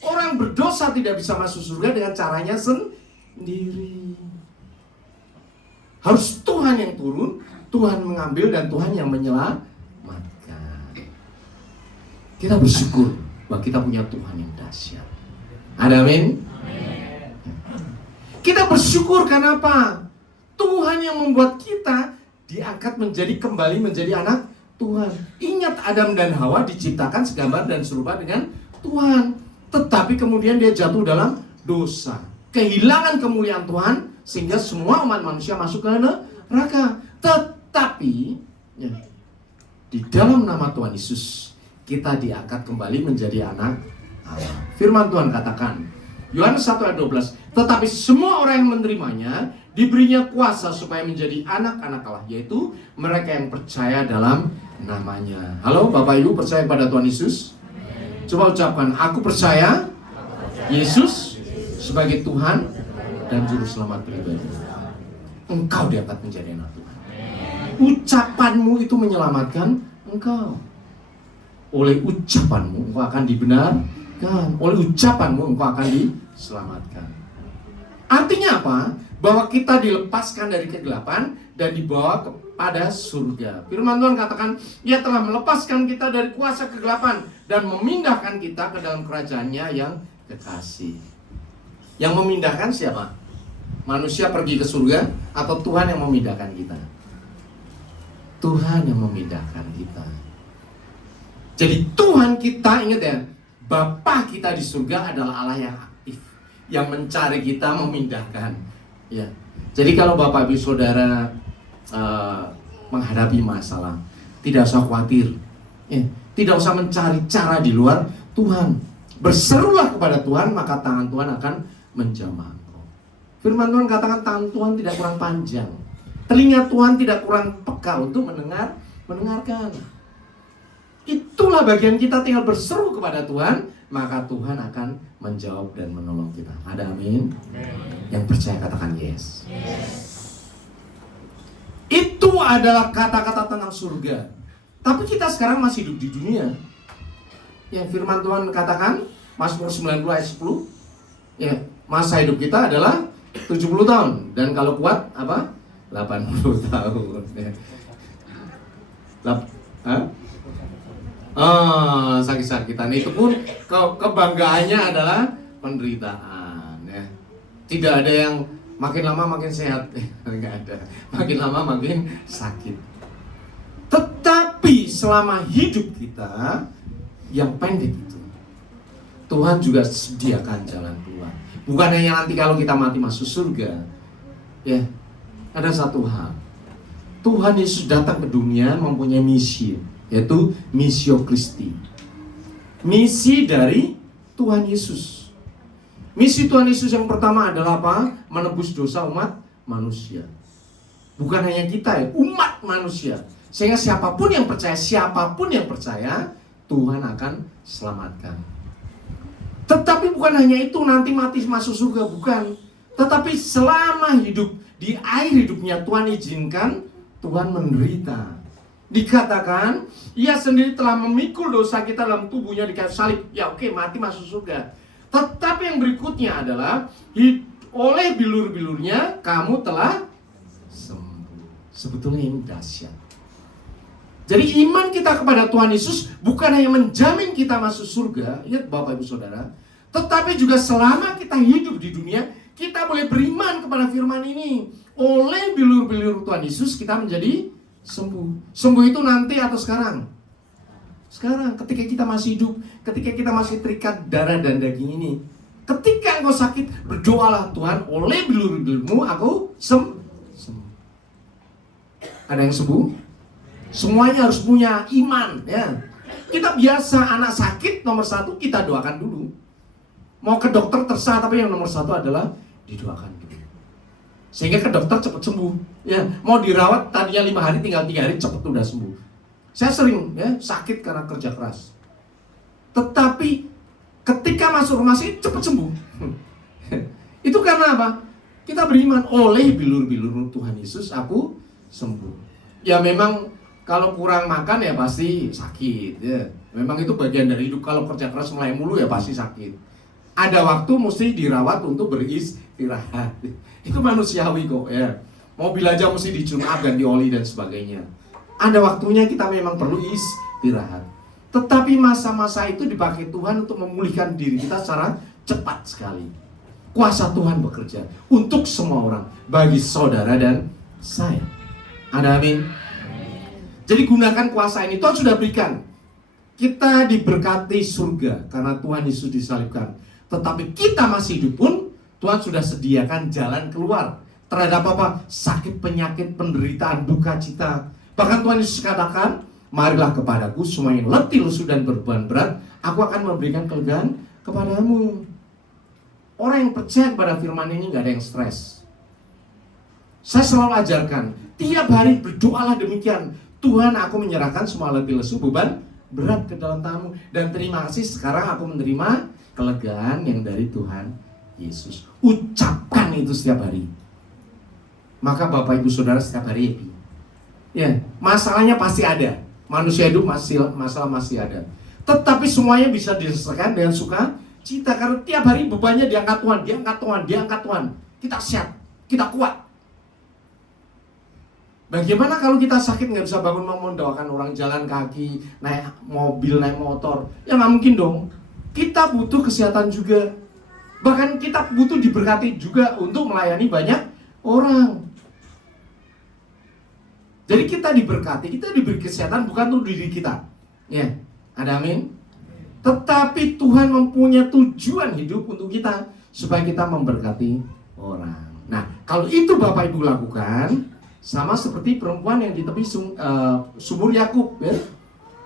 Orang berdosa tidak bisa masuk surga dengan caranya sendiri. Harus Tuhan yang turun, Tuhan mengambil dan Tuhan yang menyelamatkan. Kita bersyukur bahwa kita punya Tuhan yang dahsyat. Ada amin? Kita bersyukur karena apa? Tuhan yang membuat kita diangkat kembali menjadi anak Tuhan. Ingat Adam dan Hawa diciptakan segambar dan serupa dengan Tuhan. Tetapi kemudian dia jatuh dalam dosa. Kehilangan kemuliaan Tuhan sehingga semua umat manusia masuk ke neraka. Tetapi ya, di dalam nama Tuhan Yesus kita diangkat kembali menjadi anak Allah. Firman Tuhan katakan, Yohanes 1 ayat 12, tetapi semua orang yang menerimanya diberinya kuasa supaya menjadi anak-anak Allah, yaitu mereka yang percaya dalam namanya. Halo Bapak Ibu, percaya pada Tuhan Yesus? Coba ucapkan, aku percaya Yesus sebagai Tuhan dan Juru Selamat pribadi. Engkau diangkat menjadi anak Tuhan. Ucapanmu itu menyelamatkan engkau. Oleh ucapanmu engkau akan dibenarkan. Oleh ucapanmu engkau akan diselamatkan. Artinya apa? Bahwa kita dilepaskan dari kegelapan dan dibawa kepada surga. Firman Tuhan katakan, Ia telah melepaskan kita dari kuasa kegelapan dan memindahkan kita ke dalam kerajaannya yang kekasih. Yang memindahkan siapa? Manusia pergi ke surga atau Tuhan yang memindahkan kita? Tuhan yang memindahkan kita. Jadi Tuhan kita, ingat ya, Bapa kita di surga adalah Allah yang aktif, yang mencari kita, memindahkan. Ya. Jadi kalau Bapak Ibu Saudara menghadapi masalah, tidak usah khawatir, ya. Tidak usah mencari cara di luar Tuhan. Berserulah kepada Tuhan, maka tangan Tuhan akan menjamah engkau. Firman Tuhan katakan tangan Tuhan tidak kurang panjang, telinga Tuhan tidak kurang peka untuk mendengarkan. Itulah bagian kita, tinggal berseru kepada Tuhan, maka Tuhan akan menjawab dan menolong kita. Ada amin? Yang percaya katakan yes. Itu adalah kata-kata tentang surga. Tapi kita sekarang masih hidup di dunia. Yang firman Tuhan katakan, Mazmur 90 ayat 10, ya, masa hidup kita adalah 70 tahun. Dan kalau kuat, apa? 80 tahun. Sakit-sakitan itu pun kebanggaannya adalah penderitaan, ya. Tidak ada yang makin lama makin sehat, enggak ada. Makin lama makin sakit. Tetapi selama hidup kita yang pendek itu, Tuhan juga sediakan jalan keluar. Bukan hanya nanti kalau kita mati masuk surga, ya. ada satu hal. Tuhan Yesus datang ke dunia mempunyai misi, yaitu Missio Christi. Misi dari Tuhan Yesus. Misi Tuhan Yesus yang pertama adalah apa? Menebus dosa umat manusia. Bukan hanya kita ya, umat manusia. Sehingga siapapun yang percaya, Tuhan akan selamatkan. Tetapi bukan hanya itu, nanti mati masuk surga, bukan. Tetapi selama hidup, di akhir hidupnya Tuhan izinkan Tuhan menderita. Dikatakan, ia sendiri telah memikul dosa kita dalam tubuhnya di kayu salib. Ya oke, mati masuk surga. Tetapi yang berikutnya adalah, oleh bilur-bilurnya kamu telah sembuh. Sebetulnya ini dahsyat. Jadi iman kita kepada Tuhan Yesus bukan hanya menjamin kita masuk surga, ya Bapak Ibu Saudara, tetapi juga selama kita hidup di dunia, kita boleh beriman kepada firman ini. Oleh bilur-bilur Tuhan Yesus kita menjadi sembuh. Sembuh itu nanti atau sekarang? Sekarang, ketika kita masih hidup, ketika kita masih terikat darah dan daging ini. Ketika engkau sakit, berdoalah, Tuhan, oleh bilur-bilurmu aku sembuh. Ada yang sembuh? Semuanya harus punya iman, ya. Kita biasa anak sakit, nomor satu kita doakan dulu. Mau ke dokter terserah, tapi yang nomor satu adalah didoakan dulu. Sehingga ke dokter cepat sembuh. Ya, mau dirawat tadinya 5 hari, tinggal 3 hari cepat udah sembuh. Saya sering ya sakit karena kerja keras. Tetapi ketika masuk rumah sakit cepat sembuh. Itu karena apa? Kita beriman, oleh bilur-bilur Tuhan Yesus aku sembuh. Ya memang kalau kurang makan ya pasti sakit ya. Memang itu bagian dari hidup. Kalau kerja keras mulai mulu ya pasti sakit. Ada waktu mesti dirawat untuk beristirahat. Itu manusiawi kok ya. Mobil aja mesti dicunap, ganti oli dan sebagainya. Ada waktunya kita memang perlu istirahat. Tetapi masa-masa itu dipakai Tuhan untuk memulihkan diri kita secara cepat sekali. Kuasa Tuhan bekerja untuk semua orang, bagi saudara dan saya. Ada amin. Jadi gunakan kuasa ini, Tuhan sudah berikan. Kita diberkati surga karena Tuhan Yesus disalibkan. Tetapi kita masih hidup pun, Tuhan sudah sediakan jalan keluar terhadap apa? Sakit, penyakit, penderitaan, duka cita. Bahkan Tuhan Yesus katakan, marilah kepadaku semua yang letih, lesu dan berbeban berat, aku akan memberikan kelegaan kepadamu. Orang yang percaya kepada firman ini gak ada yang stres. Saya selalu ajarkan, tiap hari berdoalah demikian. Tuhan, aku menyerahkan semua letih lesu beban berat ke dalam tangan-Mu, dan terima kasih sekarang aku menerima kelegaan yang dari Tuhan Yesus. Ucapkan itu setiap hari. Maka Bapak Ibu Saudara setiap hari happy. Ya, masalahnya pasti ada. Manusia hidup masalah masih ada. Tetapi semuanya bisa diselesaikan dengan sukacita karena tiap hari bebannya diangkat Tuhan, diangkat Tuhan, diangkat Tuhan. Kita siap, kita kuat. Bagaimana kalau kita sakit nggak bisa bangun, mau mendoakan orang jalan kaki, naik mobil, naik motor? Ya nggak mungkin dong. Kita butuh kesehatan juga. Bahkan kita butuh diberkati juga untuk melayani banyak orang. Jadi kita diberkati, kita diberi kesehatan bukan untuk diri kita. Ya, ada amin. Tetapi Tuhan mempunyai tujuan hidup untuk kita supaya kita memberkati orang. Nah, kalau itu Bapak Ibu lakukan, sama seperti perempuan yang di tepi sumur Yakub, ya.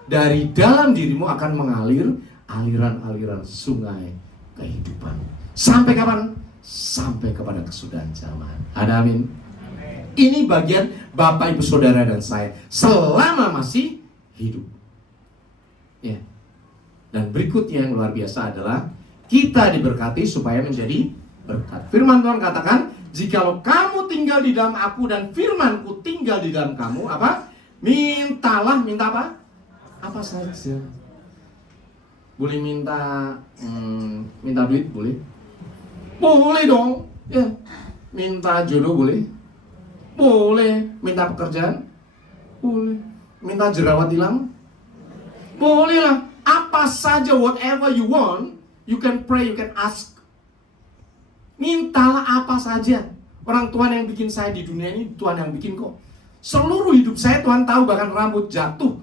Dari dalam dirimu akan mengalir aliran-aliran sungai kehidupan. Sampai kapan? Sampai kepada kesudahan zaman. Ada amin. Ini bagian Bapak Ibu Saudara dan saya selama masih hidup. Ya. Dan berikutnya yang luar biasa adalah kita diberkati supaya menjadi berkat. Firman Tuhan katakan, jikalau kamu tinggal di dalam aku dan firmanku tinggal di dalam kamu, apa? Mintalah, minta apa? Apa saja. Boleh minta duit, boleh? Boleh dong. Ya. Minta jodoh boleh? Boleh. Minta pekerjaan? Boleh. Minta jerawat hilang? Boleh lah. Apa saja, whatever you want, you can pray, you can ask. Mintalah apa saja. Orang Tuhan yang bikin saya di dunia ini, Tuhan yang bikin kok. Seluruh hidup saya Tuhan tahu, bahkan rambut jatuh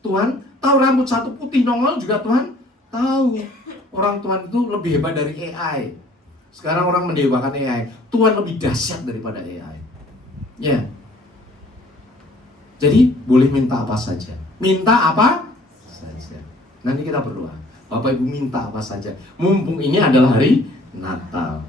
Tuhan tahu, rambut satu putih nongol juga Tuhan tahu. Orang Tuhan itu lebih hebat dari AI. Sekarang orang mendewakan AI. Tuhan lebih dahsyat daripada AI. Ya. Jadi boleh minta apa saja. Minta apa saja. Nanti kita berdoa. Bapak Ibu minta apa saja. Mumpung ini adalah hari Natal.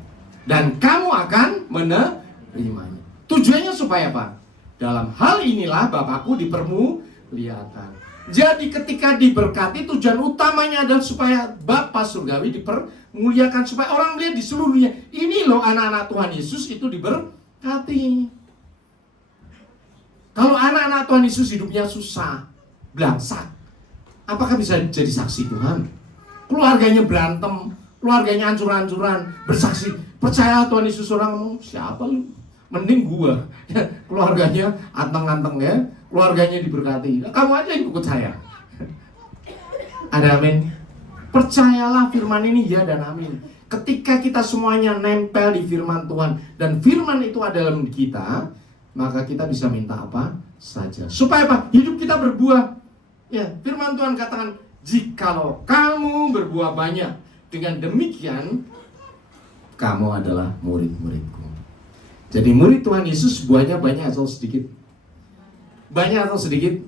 Dan kamu akan menerimanya. Tujuannya supaya apa? Dalam hal inilah Bapakku dipermuliakan. Jadi ketika diberkati, tujuan utamanya adalah supaya Bapa Surgawi dipermuliakan. Supaya orang melihat di seluruh dunia. Ini loh anak-anak Tuhan Yesus itu diberkati. Kalau anak-anak Tuhan Yesus hidupnya susah, belangsak, apakah bisa jadi saksi Tuhan? Keluarganya berantem, keluarganya hancur-hancuran, bersaksi, percaya Tuhan Yesus, orang ngomong, siapa lu? Mending gua. Keluarganya anteng-anteng ya, keluarganya diberkati. Kamu aja yang ikut saya. Ada amin. Percayalah firman ini ya dan amin. Ketika kita semuanya nempel di firman Tuhan dan firman itu ada dalam kita, maka kita bisa minta apa saja. Supaya apa? Hidup kita berbuah. Ya, firman Tuhan katakan, jikalau kamu berbuah banyak, dengan demikian kamu adalah murid-muridku. Jadi murid Tuhan Yesus buahnya banyak atau sedikit? Banyak atau sedikit?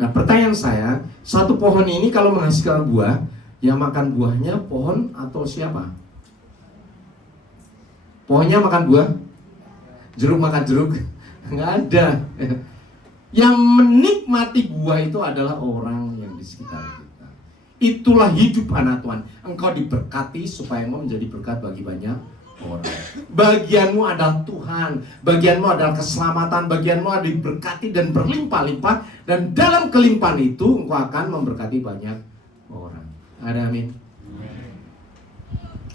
Nah, pertanyaan saya, satu pohon ini kalau menghasilkan buah, yang makan buahnya pohon atau siapa? Pohonnya makan buah? Jeruk makan jeruk? Nggak ada. Yang menikmati buah itu adalah orang yang di sekitar kita. Itulah hidup anak Tuhan. Engkau diberkati supaya engkau menjadi berkat bagi banyak orang. Bagianmu adalah Tuhan. Bagianmu adalah keselamatan. Bagianmu adalah diberkati dan berlimpah-limpah. Dan dalam kelimpahan itu engkau akan memberkati banyak orang. Ada amin?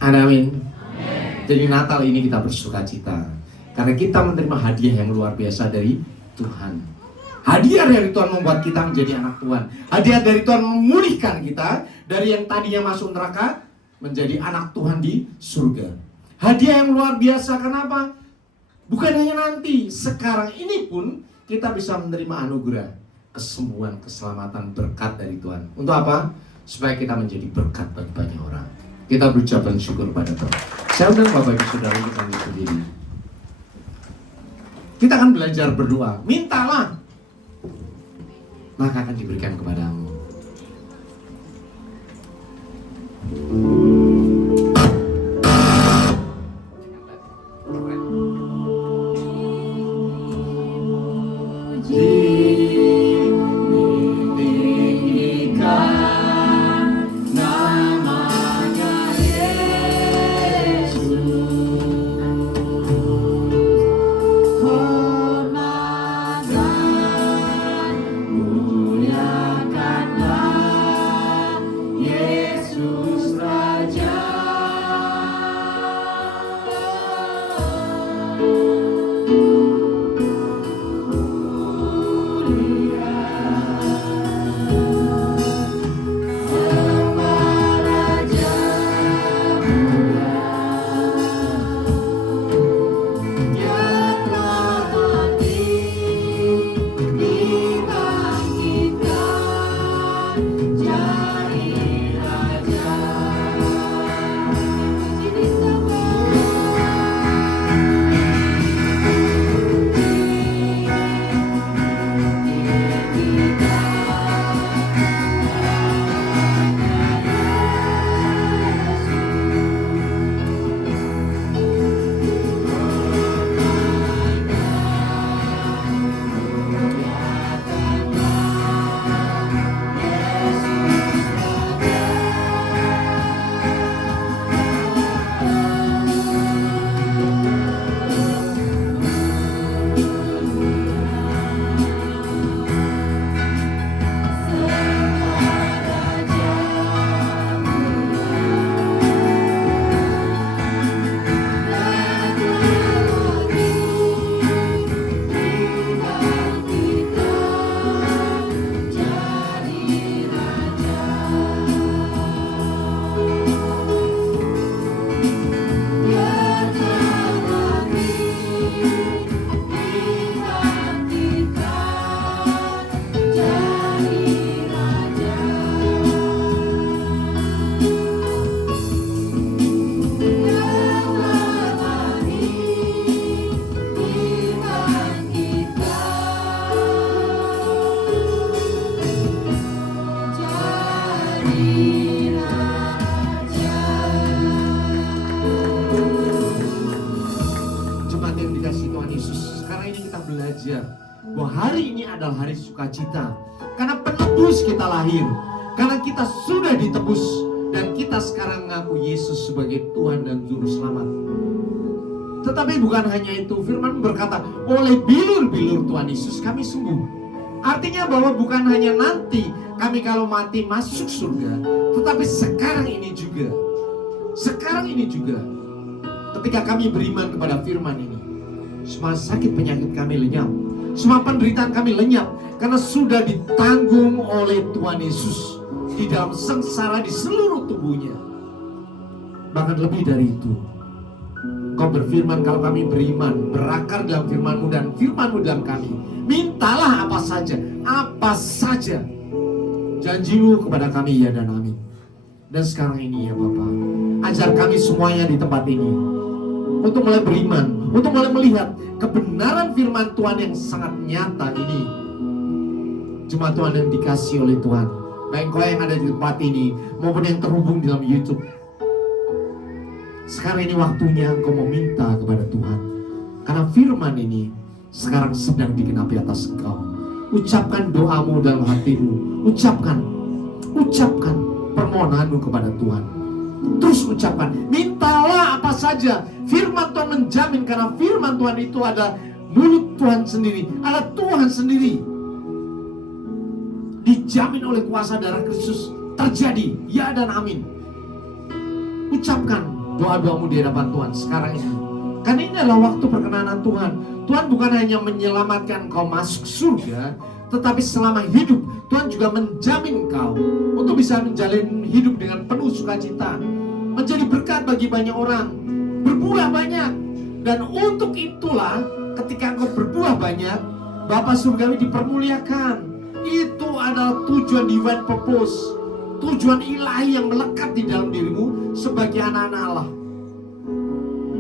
Ada amin? Jadi Natal ini kita bersuka cita. Karena kita menerima hadiah yang luar biasa dari Tuhan. Hadiah dari Tuhan membuat kita menjadi anak Tuhan. Hadiah dari Tuhan memulihkan kita dari yang tadinya masuk neraka menjadi anak Tuhan di surga. Hadiah yang luar biasa. Kenapa? Bukan hanya nanti, sekarang ini pun kita bisa menerima anugerah, kesembuhan, keselamatan, berkat dari Tuhan. Untuk apa? Supaya kita menjadi berkat bagi banyak orang. Kita berucapan syukur pada Tuhan. Saya undang Bapak Ibu Saudara kita berdiri. Kita akan belajar berdoa. Mintalah, maka akan diberikan kepadamu. Muliakan adalah hari sukacita. Karena penebus kita lahir. Karena kita sudah ditebus. Dan kita sekarang mengaku Yesus sebagai Tuhan dan Juru Selamat. Tetapi bukan hanya itu, firman berkata, oleh bilur-bilur Tuhan Yesus kami sembuh. Artinya bahwa bukan hanya nanti kami kalau mati masuk surga, tetapi sekarang ini juga. Sekarang ini juga. Ketika kami beriman kepada firman ini, semua sakit penyakit kami lenyap. Semua penderitaan kami lenyap. Karena sudah ditanggung oleh Tuhan Yesus di dalam sengsara di seluruh tubuhnya. Bahkan lebih dari itu, Kau berfirman kalau kami beriman, berakar dalam firman-Mu dan firman-Mu dalam kami, mintalah apa saja, apa saja. Janji-Mu kepada kami ya dan amin. Dan sekarang ini ya Bapa, ajar kami semuanya di tempat ini untuk mulai beriman, untuk mulai melihat kebenaran firman Tuhan yang sangat nyata ini. Jemaat Tuhan yang dikasih oleh Tuhan, baik kau yang ada di tempat ini maupun yang terhubung di dalam YouTube, sekarang ini waktunya engkau meminta kepada Tuhan. Karena firman ini sekarang sedang digenapi atas engkau. Ucapkan doamu dalam hatimu. Ucapkan permohonanmu kepada Tuhan. Terus ucapkan, mintalah apa saja. Firman Tuhan menjamin, karena firman Tuhan itu ada mulut Tuhan sendiri, ada Tuhan sendiri. Dijamin oleh kuasa darah Kristus terjadi, ya dan amin. Ucapkan doa-doamu di hadapan Tuhan sekarang ini. Karena ini adalah waktu perkenanan Tuhan. Tuhan bukan hanya menyelamatkan kau masuk surga, tetapi selama hidup Tuhan juga menjamin kau untuk bisa menjalin hidup dengan penuh sukacita, menjadi berkat bagi banyak orang, berbuah banyak. Dan untuk itulah ketika engkau berbuah banyak, Bapa Surgawi dipermuliakan. Itu adalah tujuan divine purpose, tujuan ilahi yang melekat di dalam dirimu sebagai anak-anak Allah.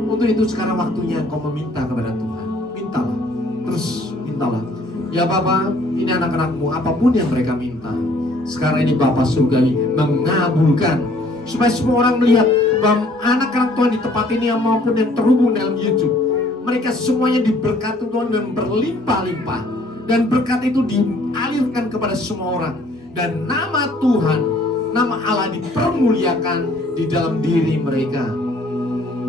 Untuk itu sekarang waktunya engkau meminta kepada Tuhan. Mintalah, terus mintalah. Ya Bapa, ini anak-anakmu, apapun yang mereka minta, sekarang ini Bapa Surgawi mengabulkan. Supaya semua orang melihat bahwa anak-anak Tuhan di tempat ini yang maupun yang terhubung dalam YouTube, mereka semuanya diberkati Tuhan dengan berlimpah-limpah. Dan berkat itu dialirkan kepada semua orang. Dan nama Tuhan, nama Allah dipermuliakan di dalam diri mereka.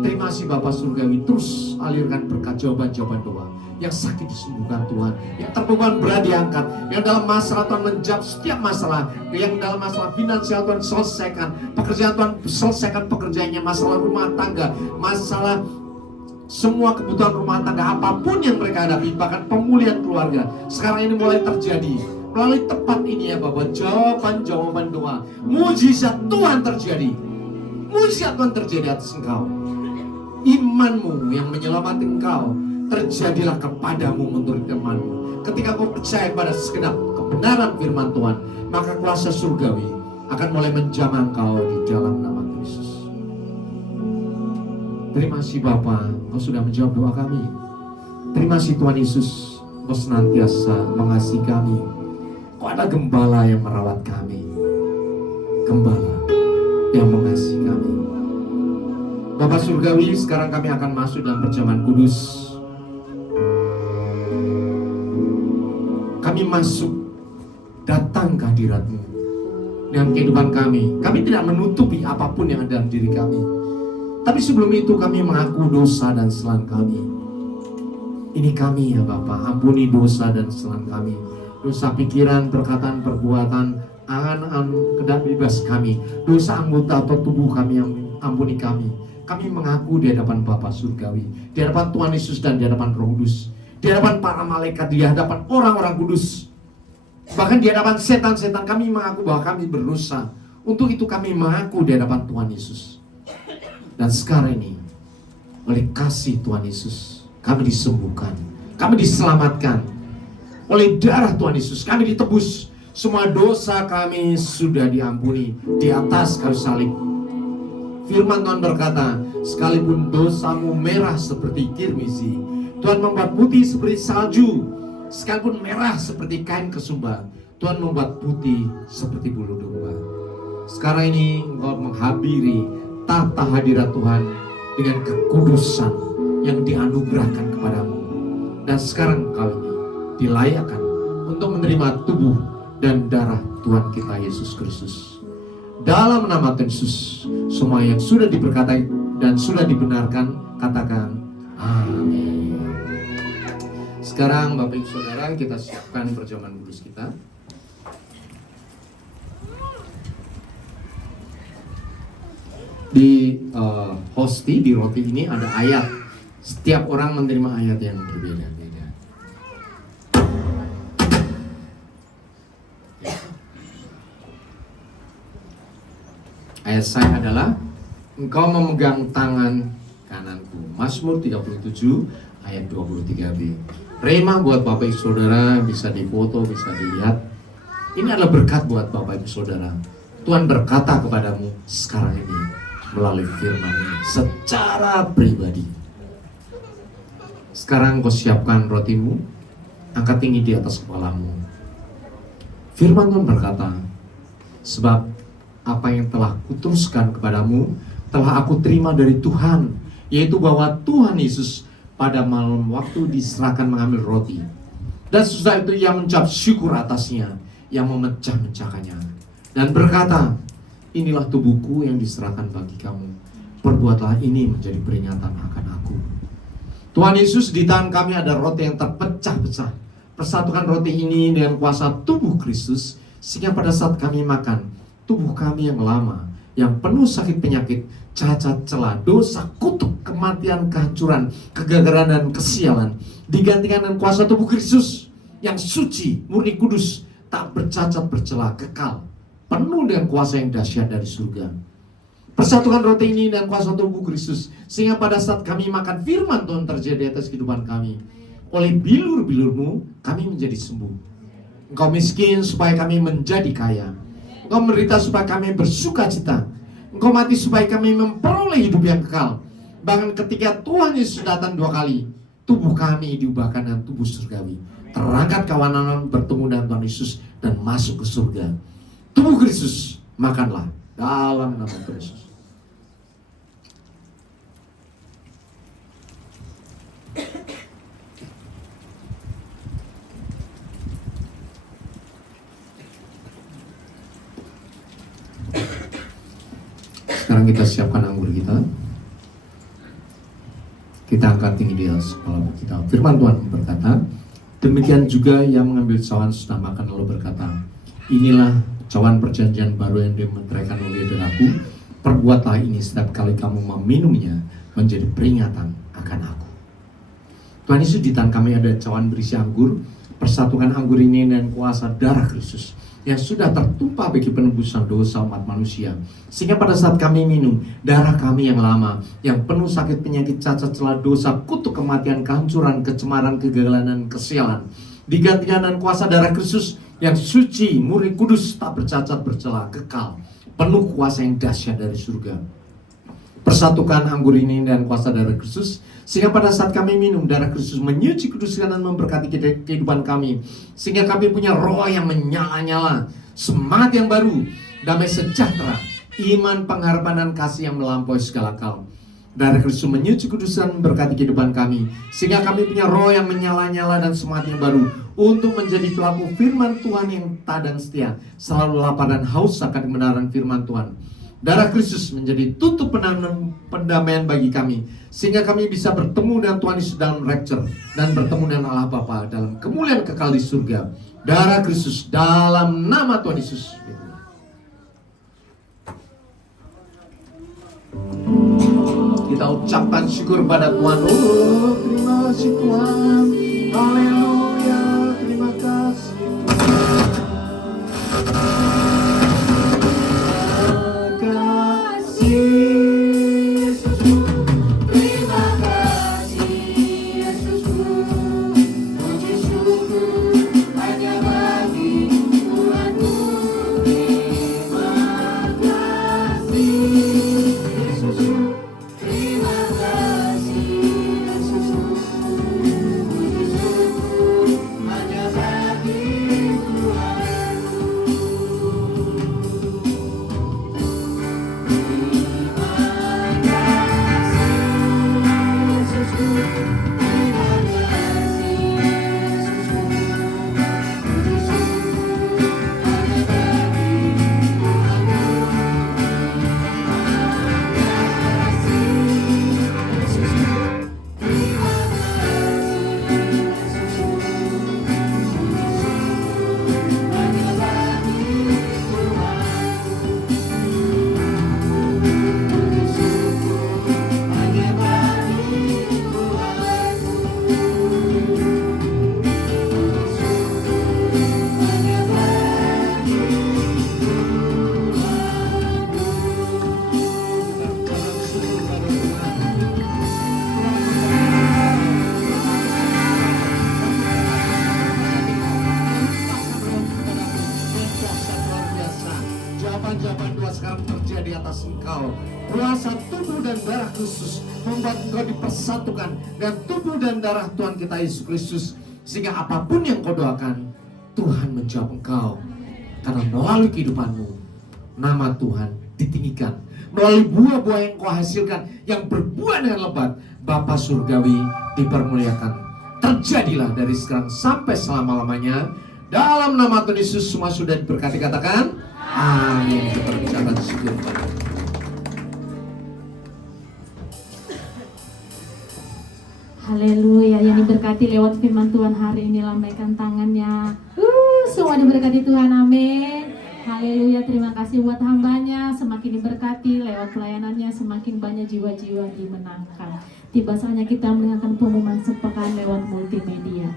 Terima kasih Bapak Surgawi, terus alirkan berkat jawaban-jawaban doa. Yang sakit disembuhkan Tuhan, yang terbeban berat diangkat, yang dalam masalah Tuhan menjawab setiap masalah, yang dalam masalah finansial Tuhan selesaikan, pekerjaan Tuhan selesaikan pekerjaannya, masalah rumah tangga, masalah semua kebutuhan rumah tangga apapun yang mereka hadapi, bahkan pemulihan keluarga sekarang ini mulai terjadi melalui tempat ini ya Bapak. Jawaban-jawaban doa, mujizat Tuhan terjadi, mujizat Tuhan terjadi atas engkau. Imanmu yang menyelamatkan engkau terjadilah kepadamu menurut imanmu. Ketika kau percaya pada segenap kebenaran firman Tuhan, maka kuasa surgawi akan mulai menjamah engkau di dalam nama Kristus. Terima kasih Bapa, Kau sudah menjawab doa kami. Terima kasih Tuhan Yesus, Kau senantiasa mengasihi kami. Kau ada gembala yang merawat kami, gembala yang mengasihi kami. Bapa Surgawi, sekarang kami akan masuk dalam perjamuan kudus. Kami masuk, datang ke hadirat-Mu dengan kehidupan kami. Kami tidak menutupi apapun yang ada dalam diri kami. Tapi sebelum itu kami mengaku dosa dan kesalahan kami. Ini kami ya Bapa, ampuni dosa dan kesalahan kami. Dosa pikiran, perkataan, perbuatan, angan-angan, kehendak bebas kami. Dosa anggota atau tubuh kami, yang ampuni kami. Kami mengaku di hadapan Bapa Surgawi, di hadapan Tuhan Yesus dan di hadapan Roh Kudus, di hadapan para malaikat, di hadapan orang-orang kudus, bahkan di hadapan setan-setan. Kami mengaku bahwa kami berdosa. Untuk itu kami mengaku di hadapan Tuhan Yesus. Dan sekarang ini, oleh kasih Tuhan Yesus, kami disembuhkan, kami diselamatkan. Oleh darah Tuhan Yesus, kami ditebus. Semua dosa kami sudah diampuni di atas kayu salib. Firman Tuhan berkata, sekalipun dosamu merah seperti kirmisi, Tuhan membuat putih seperti salju. Sekalipun merah seperti kain kesumba, Tuhan membuat putih seperti bulu domba. Sekarang ini engkau menghabiri tata hadirat Tuhan dengan kekudusan yang dianugerahkan kepadamu. Dan sekarang kau ini dilayakkan untuk menerima tubuh dan darah Tuhan kita Yesus Kristus. Dalam nama Tuhan Yesus, semua yang sudah diberkatai dan sudah dibenarkan, katakan amin. Sekarang Bapak Ibu Saudara, kita siapkan perjamuan kudus kita. Di hosti, di roti ini ada ayat. Setiap orang menerima ayat yang berbeda-beda. Ayat saya adalah, engkau memegang tangan kananku. Mazmur 37 ayat 23b. Rema buat Bapak Ibu Saudara, bisa difoto, bisa dilihat. Ini adalah berkat buat Bapak Ibu Saudara. Tuhan berkata kepadamu sekarang ini melalui firman ini secara pribadi. Sekarang kau siapkan rotimu, angkat tinggi di atas kepalamu. Firman Tuhan berkata, sebab apa yang telah kuteruskan kepadamu telah aku terima dari Tuhan, yaitu bahwa Tuhan Yesus pada malam waktu diserahkan mengambil roti, dan sesudah itu ia mengucap syukur atasnya, yang memecah-mecahkannya dan berkata, inilah tubuhku yang diserahkan bagi kamu, perbuatlah ini menjadi peringatan akan aku. Tuhan Yesus, di tangan kami ada roti yang terpecah-pecah. Persatukan roti ini dengan kuasa tubuh Kristus, sehingga pada saat kami makan, tubuh kami yang lama, yang penuh sakit penyakit, cacat celah, dosa, kutuk, kematian, kehancuran, kegagalan dan kesialan, digantikan dengan kuasa tubuh Kristus yang suci, murni, kudus, tak bercacat, bercela, kekal, penuh dengan kuasa yang dahsyat dari surga. Persatukan roti ini dan kuasa tubuh Kristus, sehingga pada saat kami makan firman Tuhan terjadi atas kehidupan kami. Oleh bilur-bilurmu kami menjadi sembuh. Engkau miskin supaya kami menjadi kaya. Engkau menderita supaya kami bersuka cita. Engkau mati supaya kami memperoleh hidup yang kekal. Bahkan ketika Tuhan Yesus datang 2 kali, tubuh kami diubahkan dengan tubuh surgawi. Terangkat kawanan bertemu dengan Tuhan Yesus dan masuk ke surga. Tubuh Kristus, makanlah dalam nama Tuhan Yesus. Sekarang kita siapkan anggur kita. Kita angkat tinggi di atas kepala kita. Firman Tuhan berkata, demikian juga yang mengambil cawan sudah makan lalu berkata, inilah cawan perjanjian baru yang dimeteraikan oleh darahku. Perbuatlah ini setiap kali kamu meminumnya menjadi peringatan akan aku. Tuhan Yesus, di tangan kami ada cawan berisi anggur. Persatukan anggur ini dengan kuasa darah Kristus yang sudah tertumpah bagi penebusan dosa umat manusia, sehingga pada saat kami minum darah kami yang lama, yang penuh sakit penyakit, cacat celah, dosa, kutuk, kematian, kehancuran, kecemaran, kegagalan dan kesialan, digantikan dengan kuasa darah Kristus yang suci, murni, kudus, tak bercacat, bercela, kekal, penuh kuasa yang dahsyat dari surga. Persatukan anggur ini dan kuasa darah Kristus, sehingga pada saat kami minum darah Kristus menyuci, kuduskan dan memberkati kehidupan kami, sehingga kami punya roh yang menyala-nyala, semangat yang baru, damai sejahtera, iman, pengharapan dan kasih yang melampaui segala akal. Darah Kristus menyuci, kuduskan, memberkati kehidupan kami, sehingga kami punya roh yang menyala-nyala dan semangat yang baru untuk menjadi pelaku firman Tuhan yang taat dan setia, selalu lapar dan haus akan kebenaran firman Tuhan. Darah Kristus menjadi tutup pendamaian bagi kami, sehingga kami bisa bertemu dengan Tuhan Yesus dalam rapture dan bertemu dengan Allah Bapa dalam kemuliaan kekal di surga. Darah Kristus dalam nama Tuhan Yesus. Kita ucapkan syukur pada Tuhan. Oh, terima kasih Tuhan. Haleluya. Terima kasih Tuhan. pengajaban doa sekarang terjadi atas engkau. Kuasa tubuh dan darah Kristus membuat engkau dipersatukan dengan tubuh dan darah Tuhan kita Yesus Kristus, sehingga apapun yang kau doakan, Tuhan menjawab engkau. Karena melalui kehidupanmu, nama Tuhan ditinggikan. Melalui buah-buah yang kau hasilkan, yang berbuah dengan lebat, Bapa Surgawi dipermuliakan. Terjadilah dari sekarang sampai selama-lamanya. Dalam nama Tuhan Yesus semua sudah diberkati, katakan amin. Kita berucapkan syukur kepada Tuhan. Haleluya, yang diberkati lewat firman Tuhan hari ini lambaikan tangannya. Semua diberkati Tuhan, amin. Haleluya, terima kasih buat hambanya. Semakin diberkati lewat pelayanannya, semakin banyak jiwa-jiwa dimenangkan. Tiba saatnya kita mendengarkan pengumuman sepekan lewat multimedia.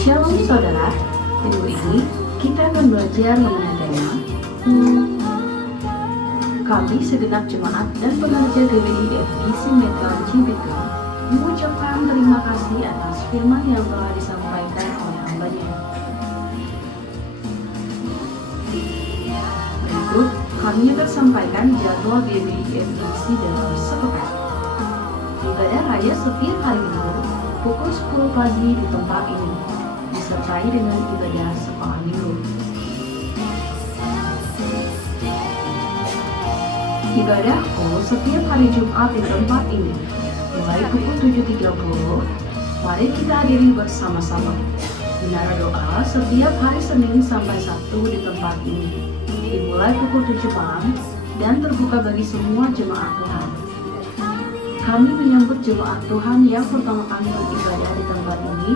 Shalom saudara, minggu ini kita akan belajar mengenai tema kami segenap jemaat dan pengajar GBI FG Simekan Cibitung mengucapkan terima kasih atas firman yang telah disampaikan oleh hambanya. Berikut kami akan sampaikan jadwal GBI FG dalam sepekan. Ibadah raya setiap hari Minggu pukul 10 pagi di tempat ini, disertai dengan ibadah sekolah minggu. Ibadahku setiap hari Jumat di tempat ini, mulai pukul 7.30. Mari kita hadiri bersama-sama. Menara doa setiap hari Senin sampai Sabtu di tempat ini, dimulai pukul 7 malam dan terbuka bagi semua jemaat Tuhan. Kami menyambut jemaat Tuhan yang pertama kali beribadah di tempat ini,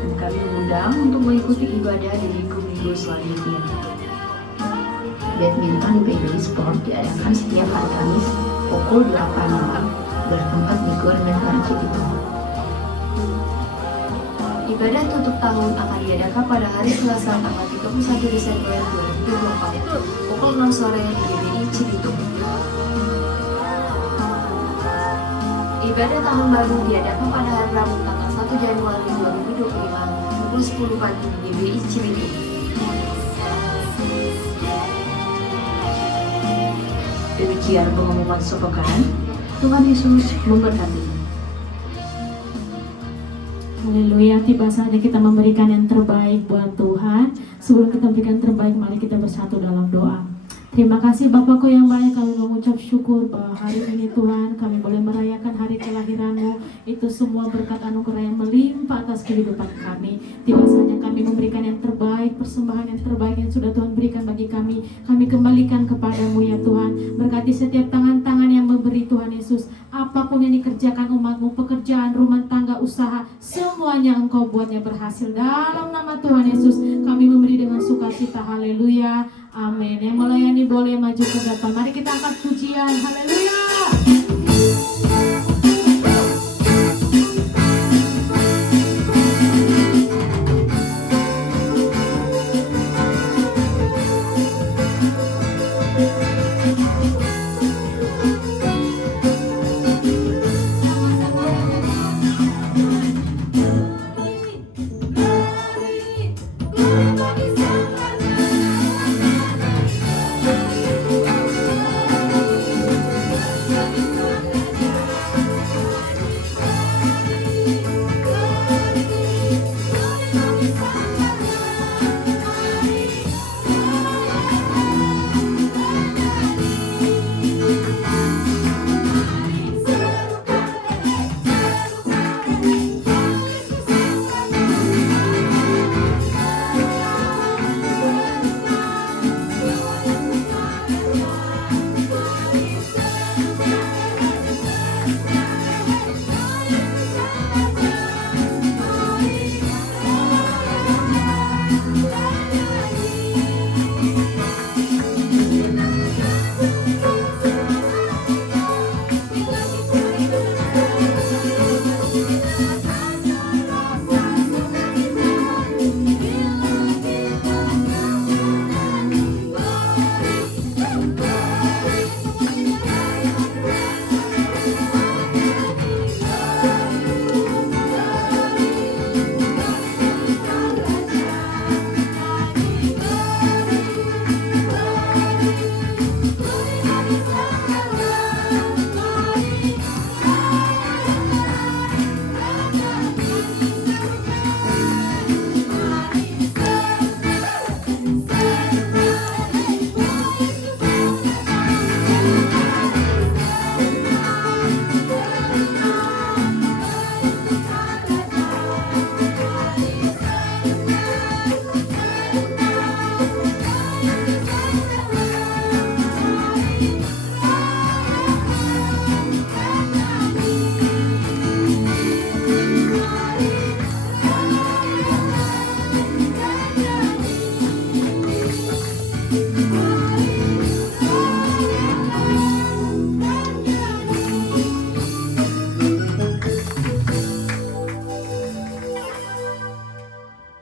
dan kami mengundang untuk mengikuti ibadah di minggu-minggu selanjutnya. Badminton PBI Sport diadakan setiap hari Kamis pukul 8 malam bertempat di Gor Mentor Cibitung. Ibadah tutup tahun akan diadakan pada hari Selasa tanggal 31 Desember 2024 pukul 6 sore di GBI Cibitung. Ibadah tahun baru diadakan pada hari Rabu tanggal 1 Januari 2025 pukul 10 pagi di GBI Cibitung. Demikian pengumuman sepekan. Tuhan Yesus memberkati. Haleluya, tiba saatnya kita memberikan yang terbaik buat Tuhan. Sebelum kita memberikan yang terbaik, mari kita bersatu dalam doa. Terima kasih Bapakku yang baik, kami mengucap syukur bahwa hari ini Tuhan kami boleh merayakan hari kelahiran-Mu. Itu semua berkat anugerah yang melimpah atas kehidupan kami. Tiba saatnya kami memberikan yang terbaik, persembahan yang terbaik yang sudah Tuhan berikan bagi kami. Kami kembalikan kepada-Mu ya Tuhan. Berkati setiap tangan-tangan yang memberi Tuhan Yesus. Apapun yang dikerjakan umat-Mu, pekerjaan, rumah tangga, usaha, semuanya Engkau buatnya berhasil. Dalam nama Tuhan Yesus kami memberi dengan sukacita. Haleluya. Amin. Yang melayani boleh maju ke depan. Mari kita angkat pujian. Haleluya.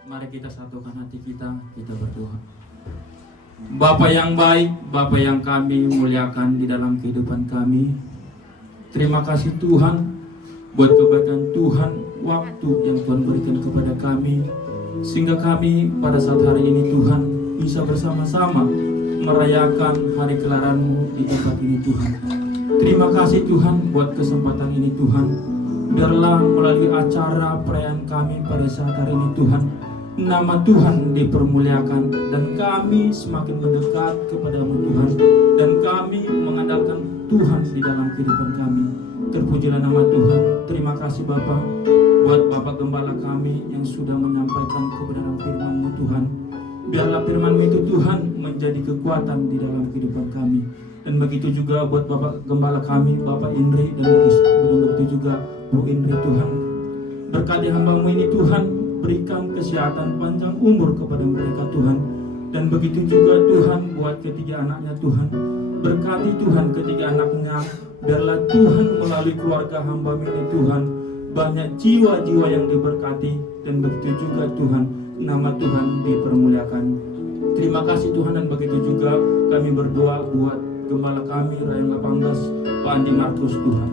Mari kita satukan hati kita berdoa. Bapa yang baik, Bapa yang kami muliakan di dalam kehidupan kami. Terima kasih Tuhan buat kebaikan Tuhan, waktu yang Tuhan berikan kepada kami, sehingga kami pada saat hari ini Tuhan bisa bersama-sama merayakan hari kelahiran-Mu di tempat ini Tuhan. Terima kasih Tuhan buat kesempatan ini Tuhan. Biarlah melalui acara perayaan kami pada saat hari ini Tuhan, nama Tuhan dipermuliakan dan kami semakin mendekat kepada-Mu Tuhan, dan kami mengandalkan Tuhan di dalam kehidupan kami. Terpujilah nama Tuhan. Terima kasih Bapa buat Bapak Gembala kami yang sudah menyampaikan kebenaran firman-Mu Tuhan. Biarlah firman-Mu itu Tuhan menjadi kekuatan di dalam kehidupan kami. Dan begitu juga buat Bapak Gembala kami, Bapak Indri, dan begitu juga Bu Indri Tuhan. Berkati hamba-Mu ini Tuhan, berikan kesehatan panjang umur kepada mereka Tuhan. Dan begitu juga Tuhan buat ketiga anaknya Tuhan. Berkati Tuhan ketiga anaknya. Biarlah Tuhan melalui keluarga hamba ini Tuhan banyak jiwa-jiwa yang diberkati. Dan begitu juga Tuhan, nama Tuhan dipermuliakan. Terima kasih Tuhan, dan begitu juga kami berdoa buat Gembala kami Rayang 18 Pak Andi Markus Tuhan.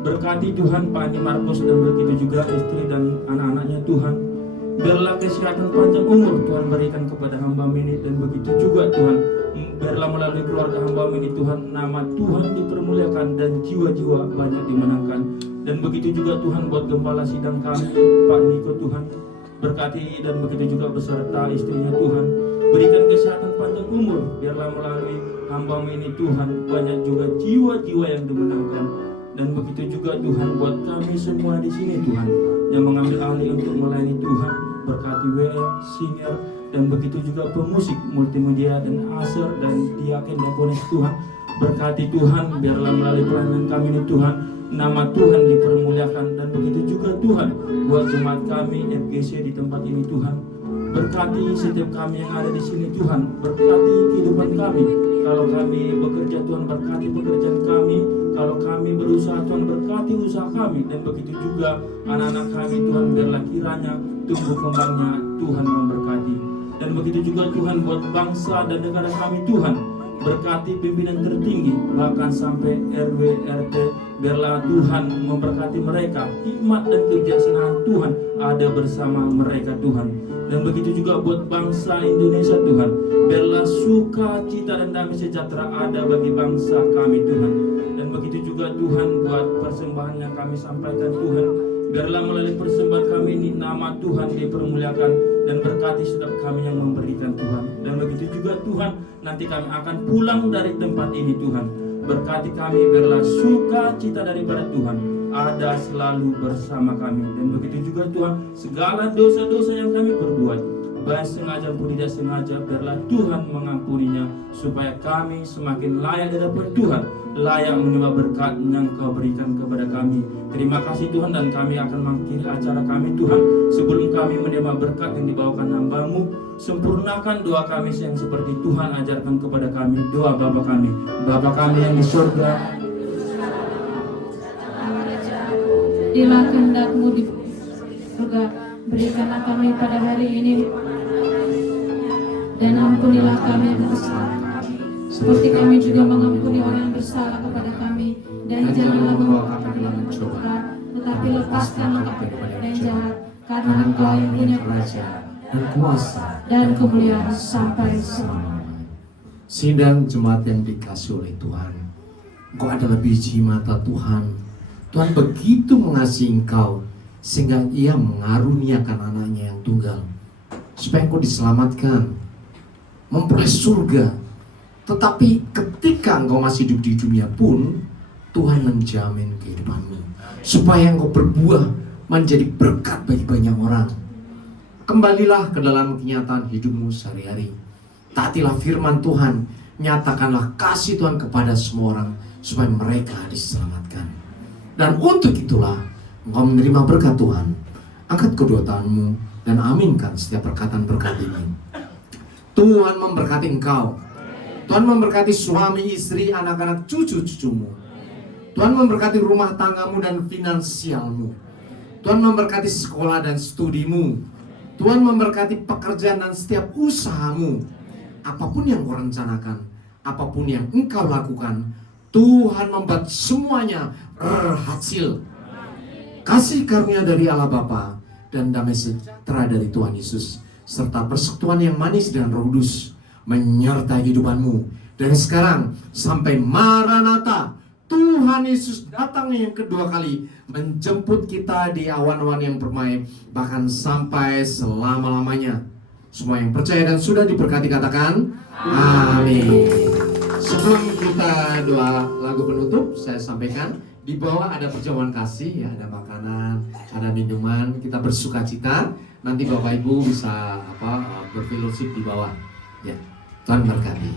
Berkati Tuhan Pak Andi Markus dan begitu juga istri dan anak-anaknya Tuhan. Biarlah kesehatan panjang umur Tuhan berikan kepada hamba ini, dan begitu juga Tuhan, biarlah melalui keluarga hamba ini Tuhan, nama Tuhan dipermuliakan dan jiwa-jiwa banyak dimenangkan. Dan begitu juga Tuhan buat gembala sidang kami Pak Niko Tuhan. Berkati dan begitu juga beserta istrinya Tuhan. Berikan kesehatan panjang umur, biarlah melalui hamba ini Tuhan banyak juga jiwa-jiwa yang dimenangkan. Dan begitu juga Tuhan buat kami semua di sini Tuhan yang mengambil alih untuk melayani Tuhan. Berkati WM, senior, dan begitu juga pemusik multimedia dan aser dan diaken dan bonek Tuhan. Berkati Tuhan, biarlah melalui pelayanan kami ini Tuhan, nama Tuhan dipermuliakan. Dan begitu juga Tuhan buat jemaat kami FGC di tempat ini Tuhan. Berkati setiap kami yang ada di sini Tuhan. Berkati kehidupan kami. Kalau kami bekerja Tuhan, berkati pekerjaan kami. Kalau kami berusaha Tuhan, berkati usaha kami. Dan begitu juga anak-anak kami Tuhan, biarlah kiranya tumbuh kembangnya Tuhan memberkati. Dan begitu juga Tuhan buat bangsa dan negara kami Tuhan. Berkati pimpinan tertinggi, bahkan sampai RW, RT. Biarlah Tuhan memberkati mereka. Hikmat dan kebijaksanaan Tuhan ada bersama mereka Tuhan. Dan begitu juga buat bangsa Indonesia Tuhan. Biarlah sukacita dan damai sejahtera ada bagi bangsa kami Tuhan. Dan begitu juga Tuhan buat persembahan yang kami sampaikan Tuhan. Biarlah melalui persembahan kami ini nama Tuhan dipermuliakan dan berkati setiap kami yang memberikan Tuhan. Dan begitu juga Tuhan, nanti kami akan pulang dari tempat ini Tuhan. Berkati kami, biarlah sukacita daripada Tuhan ada selalu bersama kami. Dan begitu juga Tuhan, segala dosa-dosa yang kami perbuat, baik sengaja pun tidak sengaja, biarlah Tuhan mengampuninya, supaya kami semakin layak di hadapan Tuhan, layak menerima berkat yang Kau berikan kepada kami. Terima kasih Tuhan, dan kami akan mengakhiri acara kami Tuhan. Sebelum kami menerima berkat yang dibawakan hamba-Mu, sempurnakan doa kami yang seperti Tuhan ajarkan kepada kami. Doa Bapa kami, Bapa kami yang di surga, jadilah kehendak-Mu di surga. Berikanlah kami pada hari ini, dan ampunilah kami yang bersalah, seperti kami juga mengampuni orang yang bersalah kepada kami. Dan janganlah membawa kami dalam pencobaan, tetapi lepaskan kami dari yang jahat, karena Engkau yang punya kerajaan dan kuasa dan kemuliaan sampai selamanya. Sidang jemaat yang dikasih oleh Tuhan, Engkau adalah biji mata Tuhan. Tuhan begitu mengasihi engkau sehingga Ia mengaruniakan anaknya yang tunggal supaya engkau diselamatkan, memperoleh surga. Tetapi ketika engkau masih hidup di dunia pun, Tuhan menjamin kehidupanmu supaya engkau berbuah menjadi berkat bagi banyak orang. Kembalilah ke dalam kenyataan hidupmu sehari-hari. taatilah firman Tuhan, nyatakanlah kasih Tuhan kepada semua orang supaya mereka diselamatkan. Dan untuk itulah engkau menerima berkat Tuhan. Angkat kedua tanganmu dan aminkan setiap perkataan berkat ini. Tuhan memberkati engkau. Tuhan memberkati suami, istri, anak-anak, cucu-cucumu. Tuhan memberkati rumah tanggamu dan finansialmu. Tuhan memberkati sekolah dan studimu. Tuhan memberkati pekerjaan dan setiap usahamu. Apapun yang kau rencanakan, apapun yang engkau lakukan, Tuhan membuat semuanya berhasil. Kasih karunia dari Allah Bapa dan damai sejahtera dari Tuhan Yesus serta persekutuan yang manis dan Roh Kudus menyertai kehidupanmu dari sekarang sampai Maranatha. Tuhan Yesus datang yang kedua kali menjemput kita di awan-awan yang permai, bahkan sampai selama-lamanya. Semua yang percaya dan sudah diberkati katakan amin. Sebelum kita doa lagu penutup, saya sampaikan di bawah ada perjamuan kasih, ya, ada makanan, ada minuman, kita bersuka cita. Nanti Bapak Ibu bisa berfellowship di bawah. Ya, Tuhan berkati.